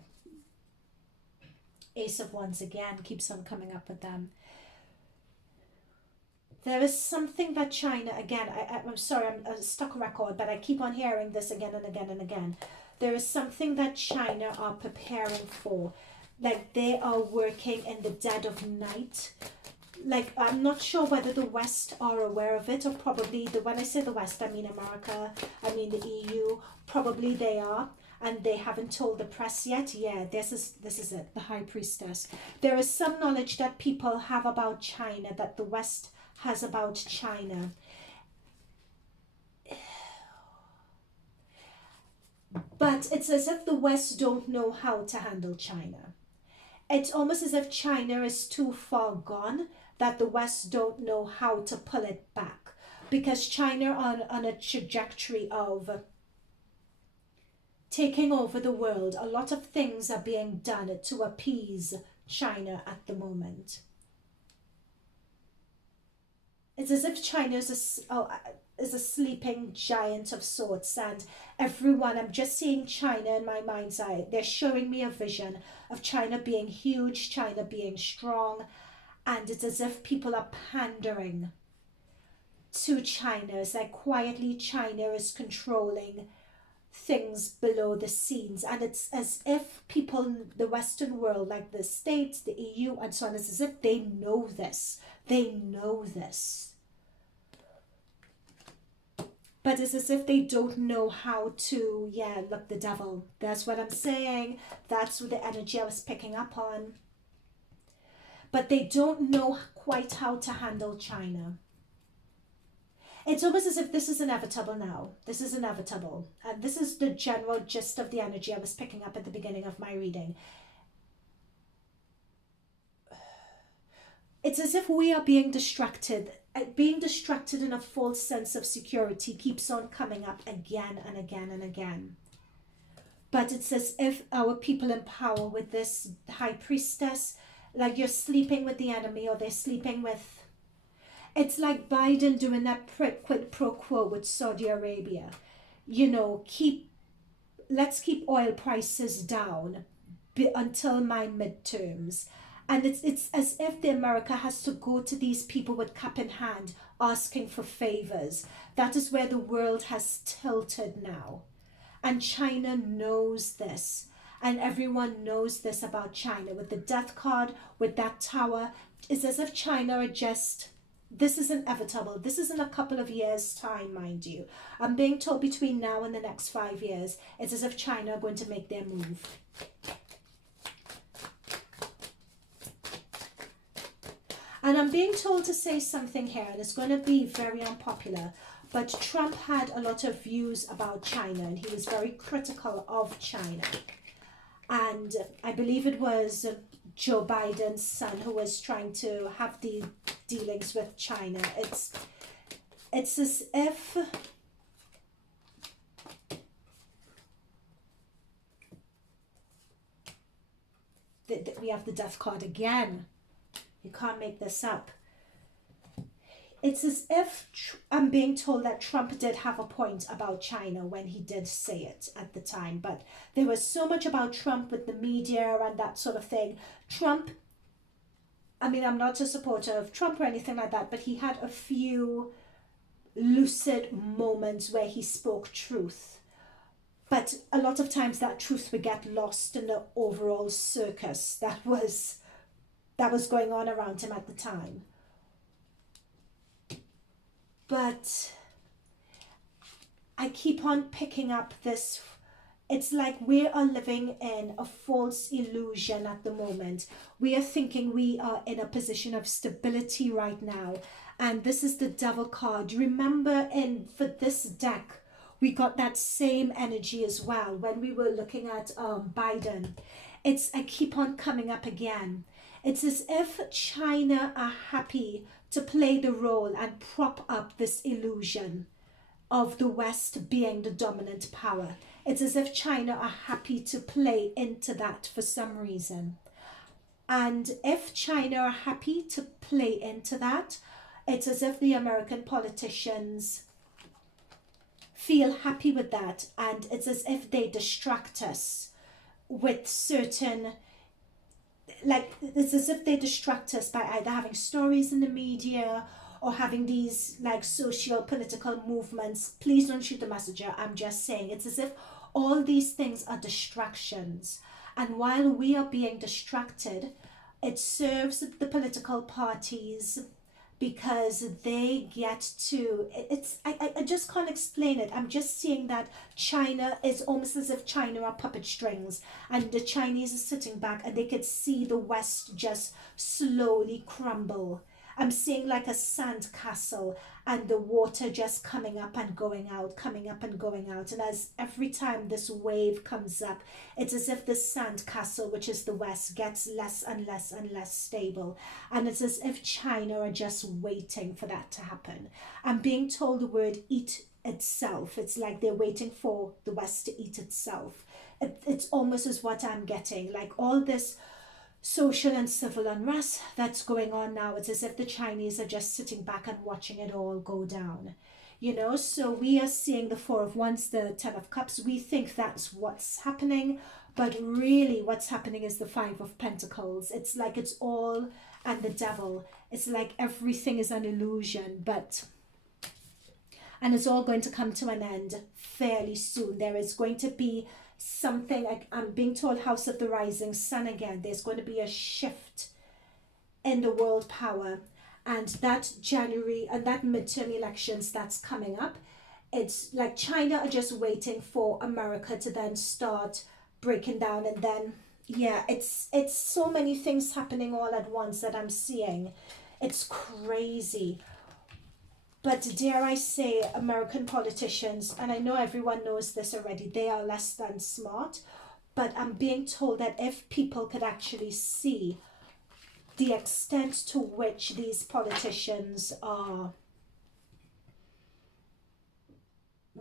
Ace of Wands again keeps on coming up with them. There is something that China, again, I'm sorry, I'm a stuck record, but I keep on hearing this again and again and again. There is something that China are preparing for. Like they are working in the dead of night. Like, I'm not sure whether the West are aware of it, or probably, when I say the West, I mean America, I mean the EU, probably they are. And they haven't told the press yet. Yeah, this is it, the High Priestess. There is some knowledge that people have about China, that the West has about China. But it's as if the West don't know how to handle China. It's almost as if China is too far gone, that the West don't know how to pull it back. Because China on a trajectory of taking over the world. A lot of things are being done to appease China at the moment. It's as if China is a sleeping giant of sorts, and everyone, I'm just seeing China in my mind's eye. They're showing me a vision of China being huge, China being strong, and it's as if people are pandering to China. It's like quietly China is controlling things below the scenes, and it's as if people in the Western world, like the States, the EU, and so on, it's as if they know this. They know this. But it's as if they don't know how to, yeah, look, the devil. That's what I'm saying. That's the energy I was picking up on. But they don't know quite how to handle China. It's almost as if this is inevitable now. This is inevitable. And this is the general gist of the energy I was picking up at the beginning of my reading. It's as if we are being distracted. Being distracted in a false sense of security keeps on coming up again and again and again. But it's as if our people in power with this high priestess, like you're sleeping with the enemy, or they're sleeping with... It's like Biden doing that quid pro quo with Saudi Arabia. You know, let's keep oil prices down until my midterms. And it's as if the America has to go to these people with cap in hand asking for favors. That is where the world has tilted now. And China knows this. And everyone knows this about China. With the death card, with that tower, it's as if China are just... This is inevitable. This is in a couple of years' time, mind you. I'm being told between now and the next 5 years, it's as if China are going to make their move. And I'm being told to say something here, and it's going to be very unpopular, but Trump had a lot of views about China, and he was very critical of China. And I believe it was Joe Biden's son who was trying to have the dealings with China. It's as if... we have the death card again. You can't make this up. It's as if I'm being told that Trump did have a point about China when he did say it at the time. But there was so much about Trump with the media and that sort of thing. Trump, I mean, I'm not a supporter of Trump or anything like that, but he had a few lucid moments where he spoke truth. But a lot of times that truth would get lost in the overall circus that was going on around him at the time. But I keep on picking up this. It's like we are living in a false illusion at the moment. We are thinking we are in a position of stability right now. And this is the devil card. Remember, for this deck, we got that same energy as well when we were looking at Biden. I keep on coming up again. It's as if China are happy to play the role and prop up this illusion of the West being the dominant power. It's as if China are happy to play into that for some reason. And if China are happy to play into that, it's as if the American politicians feel happy with that, and it's as if they distract us with certain... Like, it's as if they distract us by either having stories in the media or having these like social political movements. Please don't shoot the messenger. I'm just saying it's as if all these things are distractions. And while we are being distracted, it serves the political parties because they get to... I just can't explain it. I'm just seeing that China is almost as if China are puppet strings, and the Chinese are sitting back and they could see the West just slowly crumble. I'm seeing like a sand castle and the water just coming up and going out, coming up and going out. And as every time this wave comes up, it's as if the sand castle, which is the West, gets less and less and less stable. And it's as if China are just waiting for that to happen. I'm being told the word eat itself. It's like they're waiting for the West to eat itself. It's almost as what I'm getting, like all this social and civil unrest that's going on now. It's as if the Chinese are just sitting back and watching it all go down. So we are seeing the Four of Wands, the Ten of Cups. We think that's what's happening, but really what's happening is the Five of Pentacles. It's like it's all, and the Devil. It's like everything is an illusion, and it's all going to come to an end fairly soon. There is going to be something, like I'm being told, House of the Rising Sun again. There's going to be a shift in the world power, and that January and that midterm elections that's coming up, it's like China are just waiting for America to then start breaking down, and then it's so many things happening all at once that I'm seeing. It's crazy. But dare I say, American politicians, and I know everyone knows this already, they are less than smart, but I'm being told that if people could actually see the extent to which these politicians are,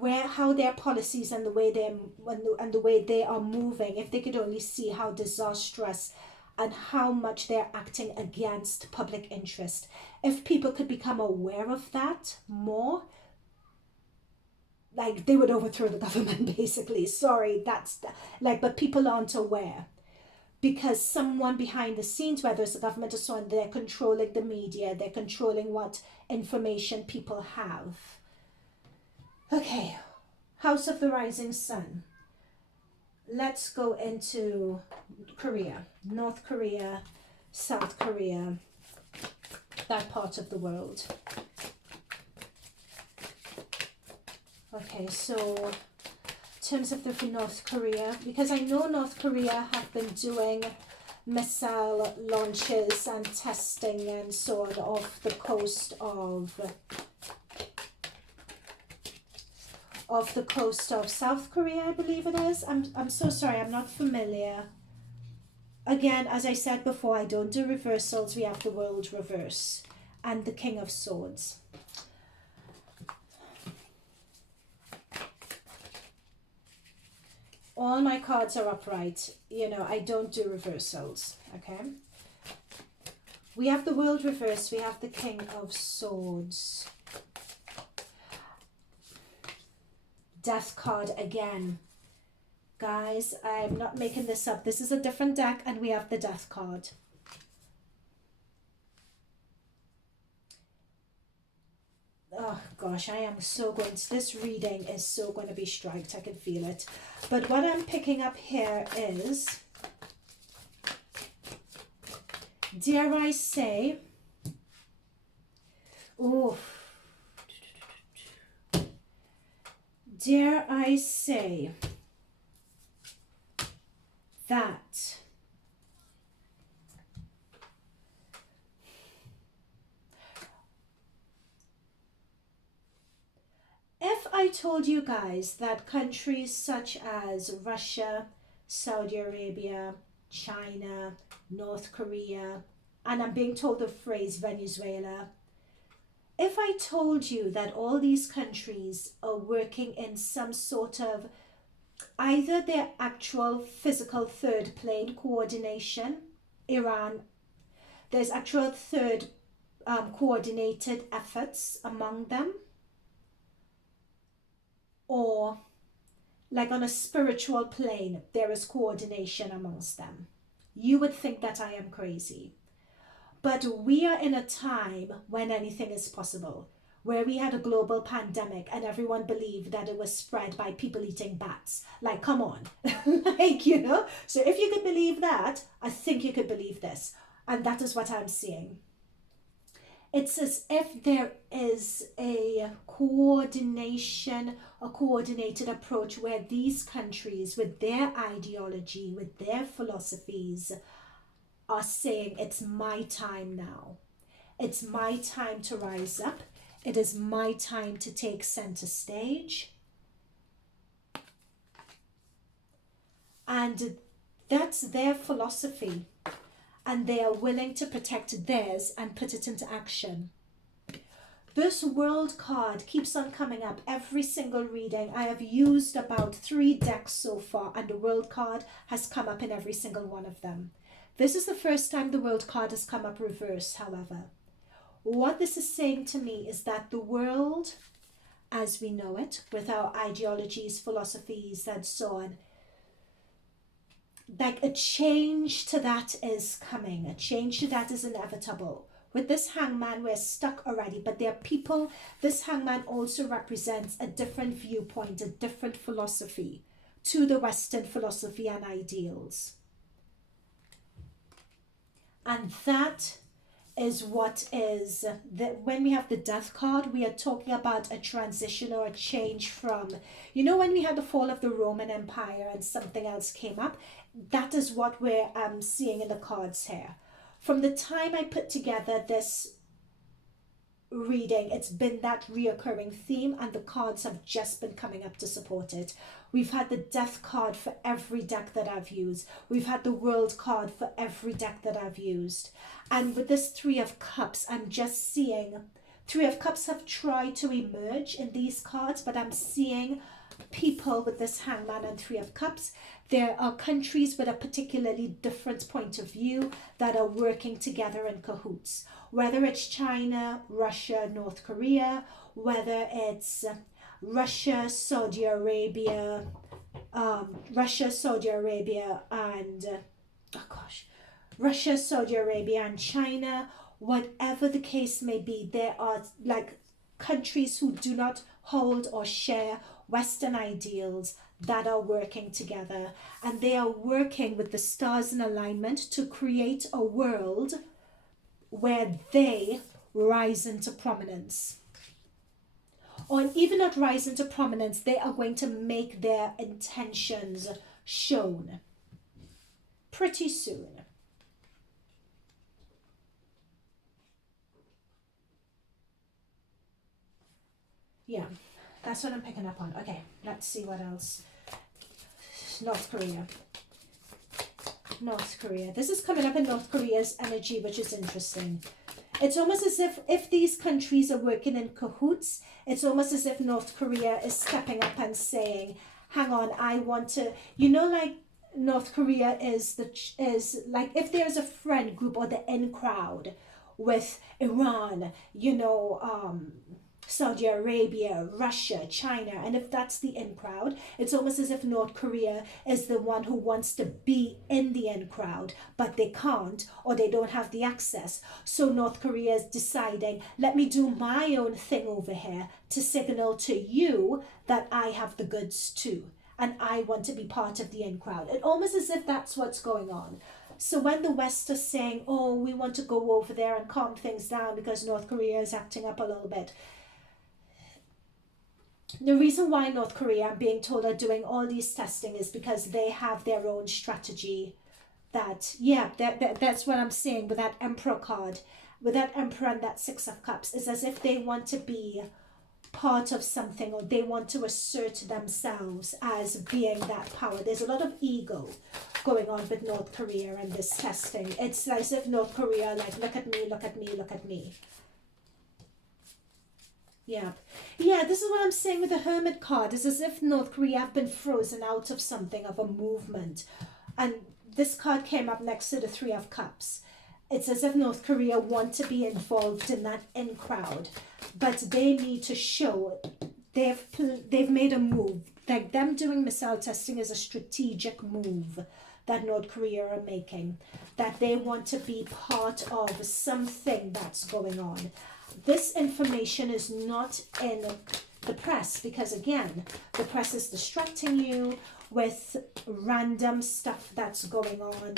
how their policies and the way they are moving, if they could only see how disastrous and how much they're acting against public interest. If people could become aware of that more, like they would overthrow the government basically. Sorry, but people aren't aware because someone behind the scenes, whether it's the government or so on, they're controlling the media, they're controlling what information people have. Okay, House of the Rising Sun. Let's go into Korea, North Korea, South Korea, that part of the world. Okay, so in terms of the North Korea, because I know North Korea have been doing missile launches and testing and so on off the coast of South Korea, I believe it is. I'm so sorry, I'm not familiar. Again, as I said before, I don't do reversals. We have the World Reverse and the King of Swords. All my cards are upright. I don't do reversals, okay? We have the World Reverse. We have the King of Swords. Death card again. Guys, I'm not making this up. This is a different deck and we have the Death card. Oh gosh, I am so going to, this reading is so going to be striked. I can feel it. But what I'm picking up here is, dare I say, dare I say that if I told you guys that countries such as Russia, Saudi Arabia, China, North Korea, and I'm being told the phrase Venezuela, if I told you that all these countries are working in some sort of either their actual physical third plane coordination, Iran, there's actual third coordinated efforts among them, or like on a spiritual plane, there is coordination amongst them, you would think that I am crazy. But we are in a time when anything is possible, where we had a global pandemic and everyone believed that it was spread by people eating bats. Like, come on. So if you could believe that, I think you could believe this. And that is what I'm seeing. It's as if there is a coordination, a coordinated approach where these countries with their ideology, with their philosophies, are saying it's my time now. It's my time to rise up. It is my time to take center stage. And that's their philosophy. And they are willing to protect theirs and put it into action. This World card keeps on coming up every single reading. I have used about 3 decks so far, and the World card has come up in every single one of them. This is the first time the world card has come up reverse, however. What this is saying to me is that the world, as we know it, with our ideologies, philosophies, and so on, like a change to that is coming. A change to that is inevitable. With this hangman, we're stuck already, but there are people, this hangman also represents a different viewpoint, a different philosophy to the Western philosophy and ideals. And that is what is, when we have the death card, we are talking about a transition or a change from, you know, when we had the fall of the Roman Empire and something else came up, that is what we're seeing in the cards here. From the time I put together this reading, it's been that reoccurring theme, and the cards have just been coming up to support it. We've had the death card for every deck that I've used. We've had the world card for every deck that I've used. And with this Three of Cups, I'm just seeing Three of Cups have tried to emerge in these cards, but I'm seeing people with this Hangman and Three of Cups. There are countries with a particularly different point of view that are working together in cahoots. Whether it's China, Russia, North Korea, whether it's Russia, Saudi Arabia, and Russia, Saudi Arabia, and China, whatever the case may be, there are like countries who do not hold or share Western ideals that are working together, and they are working with the stars in alignment to create a world where they rise into prominence. Or even not rise into prominence, they are going to make their intentions shown pretty soon. Yeah, that's what I'm picking up on. Okay, let's see what else. North Korea. North Korea. This is coming up in North Korea's energy, which is interesting. It's almost as if these countries are working in cahoots, it's almost as if North Korea is stepping up and saying, hang on, I want to, you know, like North Korea is like if there's a friend group or the in crowd with Iran, you know, Saudi Arabia, Russia, China, and if that's the in crowd, it's almost as if North Korea is the one who wants to be in the in crowd, but they can't or they don't have the access. So North Korea is deciding, let me do my own thing over here to signal to you that I have the goods too, and I want to be part of the in crowd. It almost as if that's what's going on. So when the West is saying, oh, we want to go over there and calm things down because North Korea is acting up a little bit, the reason why North Korea, I'm being told, are doing all these testing is because they have their own strategy. That's what I'm saying with that Emperor card, with that Emperor and that Six of Cups. It's as if they want to be part of something, or they want to assert themselves as being that power. There's a lot of ego going on with North Korea and this testing. It's as if North Korea, like, look at me, look at me, look at me. Yeah, this is what I'm saying with the Hermit card. It's as if North Korea have been frozen out of something, of a movement. And this card came up next to the Three of Cups. It's as if North Korea want to be involved in that in crowd, but they need to show they've made a move. Like them doing missile testing is a strategic move that North Korea are making, that they want to be part of something that's going on. This information is not in the press because, again, the press is distracting you with random stuff that's going on,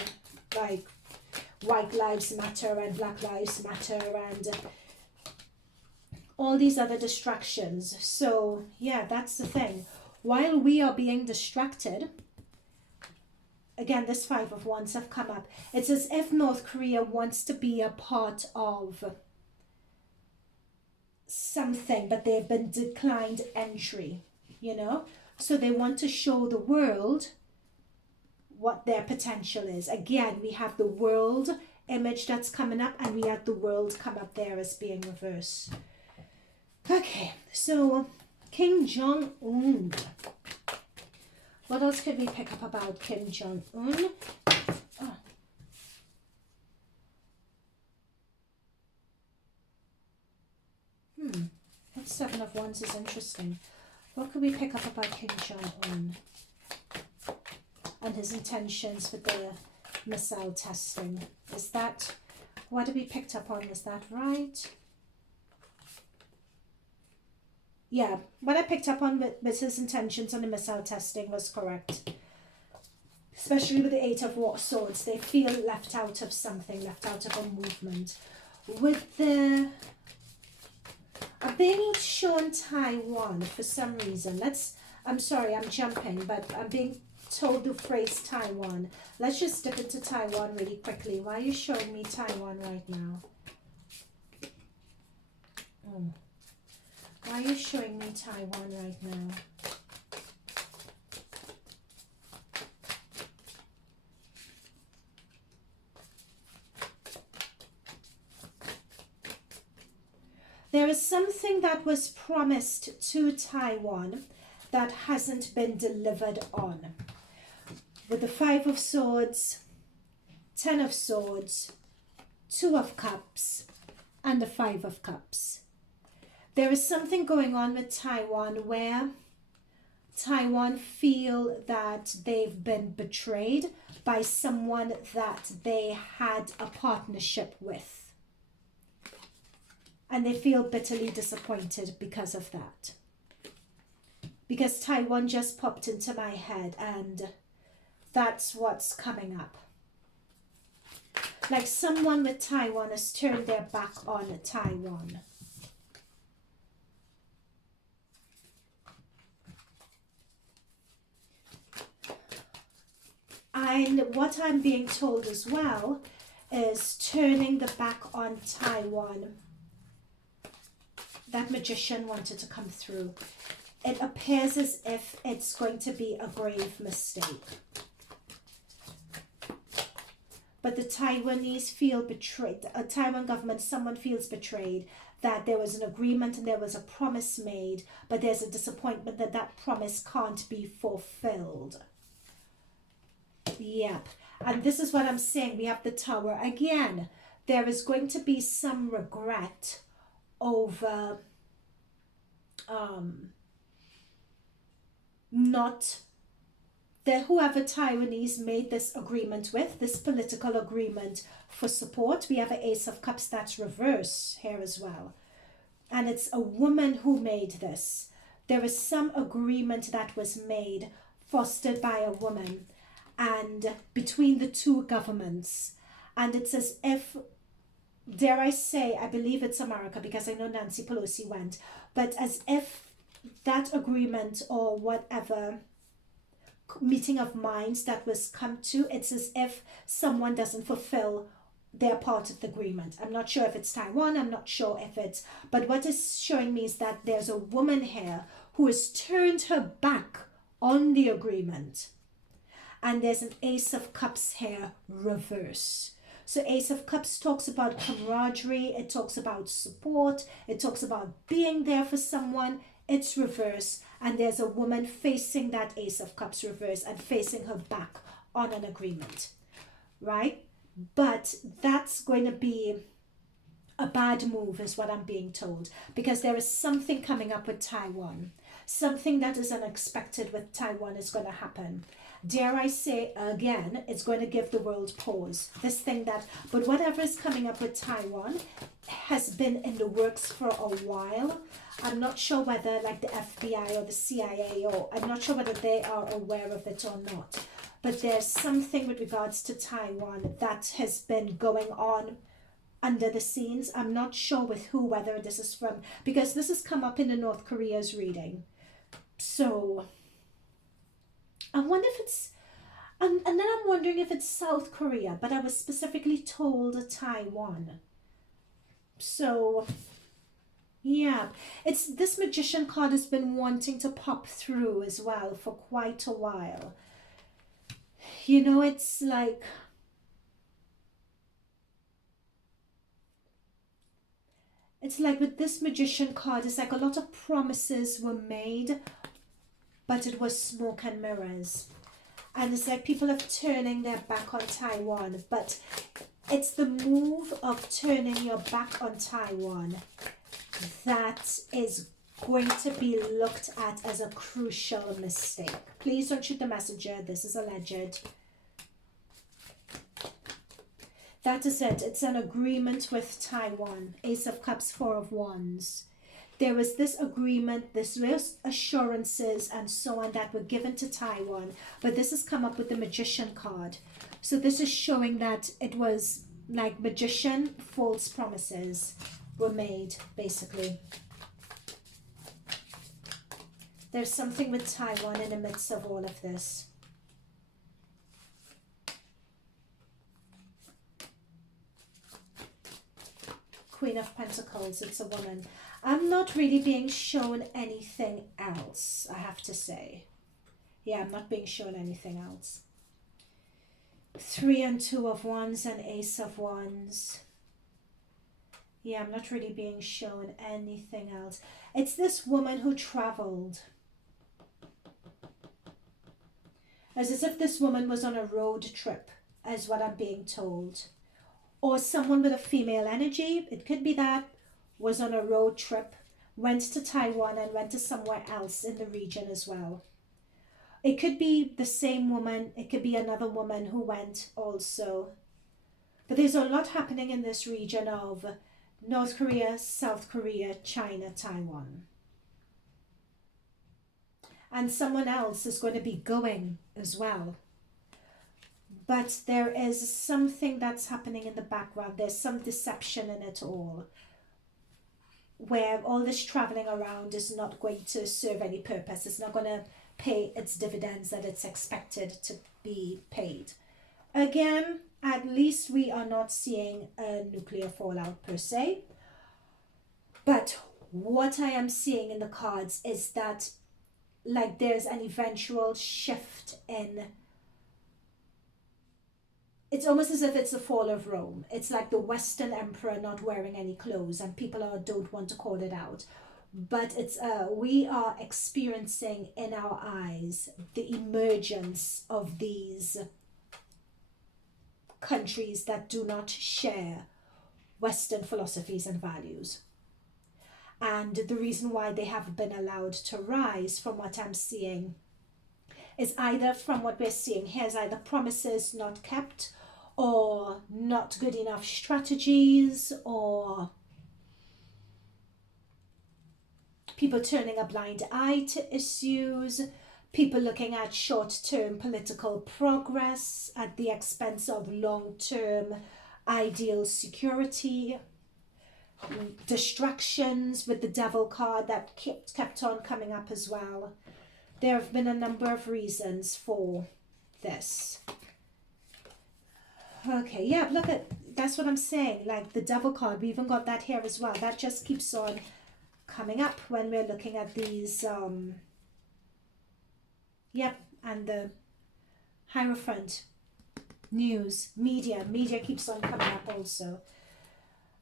like White Lives Matter and Black Lives Matter and all these other distractions. So, yeah, that's the thing. While we are being distracted, again, this Five of Wands have come up. It's as if North Korea wants to be a part of something, but they've been declined entry, you know? So they want to show the world what their potential is. Again, we have the world image that's coming up, and we have the world come up there as being reversed. Okay, so Kim Jong-un. What else could we pick up about Kim Jong-un? That Seven of Wands is interesting. What could we pick up about King Jong-un and his intentions with the missile testing? Is that, what have we picked up on? Is that right? Yeah, what I picked up on with his intentions on the missile testing was correct. Especially with the Eight of Swords, they feel left out of something, left out of a movement. With the, I'm being shown Taiwan for some reason. I'm sorry, I'm jumping, but I'm being told the phrase Taiwan. Let's just dip into Taiwan really quickly. Why are you showing me Taiwan right now? Why are you showing me Taiwan right now? There is something that was promised to Taiwan that hasn't been delivered on. With the Five of Swords, Ten of Swords, Two of Cups, and the Five of Cups. There is something going on with Taiwan where Taiwan feel that they've been betrayed by someone that they had a partnership with. And they feel bitterly disappointed because of that. Because Taiwan just popped into my head and that's what's coming up. Like someone with Taiwan has turned their back on Taiwan. And what I'm being told as well is turning the back on Taiwan. That magician wanted to come through. It appears as if it's going to be a grave mistake. But the Taiwanese feel betrayed. A Taiwan government, someone feels betrayed that there was an agreement and there was a promise made, but there's a disappointment that that promise can't be fulfilled. Yep. And this is what I'm saying. We have the Tower. Again, there is going to be some regret over not the whoever Taiwanese made this agreement with, this political agreement for support. We have an Ace of Cups that's reverse here as well. And it's a woman who made this. There is some agreement that was made, fostered by a woman, and between the two governments. And it's as if, dare I say, I believe it's America because I know Nancy Pelosi went, but as if that agreement or whatever meeting of minds that was come to, it's as if someone doesn't fulfill their part of the agreement. I'm not sure if it's Taiwan, I'm not sure if it's, but what is showing me is that there's a woman here who has turned her back on the agreement. And there's an Ace of Cups here, reverse. So Ace of Cups talks about camaraderie, it talks about support, it talks about being there for someone. It's reverse, and there's a woman facing that Ace of Cups reverse and facing her back on an agreement, right? But that's going to be a bad move is what I'm being told, because there is something coming up with Taiwan. Something that is unexpected with Taiwan is going to happen. Dare I say again, it's going to give the world pause. This thing that, but whatever is coming up with Taiwan has been in the works for a while. I'm not sure whether like the FBI or the CIA, or I'm not sure whether they are aware of it or not. But there's something with regards to Taiwan that has been going on under the scenes. I'm not sure with who, whether this is from, because this has come up in the North Korea's reading. So I wonder if it's, and then I'm wondering if it's South Korea, but I was specifically told Taiwan. So yeah, it's this magician card has been wanting to pop through as well for quite a while. You know, it's like, with this magician card, it's like a lot of promises were made, but it was smoke and mirrors. And it's like people are turning their back on Taiwan, but it's the move of turning your back on Taiwan that is going to be looked at as a crucial mistake. Please don't shoot the messenger. This is alleged. That is it. It's an agreement with Taiwan. Ace of Cups, Four of Wands. There was this agreement, this assurances and so on that were given to Taiwan. But this has come up with the Magician card. So this is showing that it was like magician, false promises were made, basically. There's something with Taiwan in the midst of all of this. Queen of Pentacles, it's a woman. I'm not really being shown anything else, I have to say. Yeah, I'm not being shown anything else. 3 and 2 of Wands and Ace of Wands. Yeah, I'm not really being shown anything else. It's this woman who traveled. As if this woman was on a road trip, is what I'm being told. Or someone with a female energy, it could be that, was on a road trip, went to Taiwan and went to somewhere else in the region as well. It could be the same woman, it could be another woman who went also. But there's a lot happening in this region of North Korea, South Korea, China, Taiwan. And someone else is going to be going as well. But there is something that's happening in the background. There's some deception in it all, where all this traveling around is not going to serve any purpose. It's not going to pay its dividends that it's expected to be paid. Again, at least we are not seeing a nuclear fallout per se. But what I am seeing in the cards is that like there's an eventual shift in. It's almost as if it's the fall of Rome. It's like the Western emperor not wearing any clothes, and people don't want to call it out. But it's we are experiencing in our eyes the emergence of these countries that do not share Western philosophies and values. And the reason why they have been allowed to rise, from what I'm seeing, is either from what we're seeing here is either promises not kept, or not good enough strategies, or people turning a blind eye to issues, people looking at short-term political progress at the expense of long-term ideal security, distractions with the Devil card that kept on coming up as well. There have been a number of reasons for this. Okay, yeah, look at, that's what I'm saying, like the Devil card, we even got that here as well. That just keeps on coming up when we're looking at these, yep, and the Hierophant, news, media keeps on coming up also.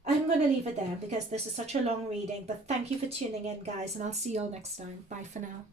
I'm going to leave it there because this is such a long reading, but thank you for tuning in, guys, and I'll see you all next time. Bye for now.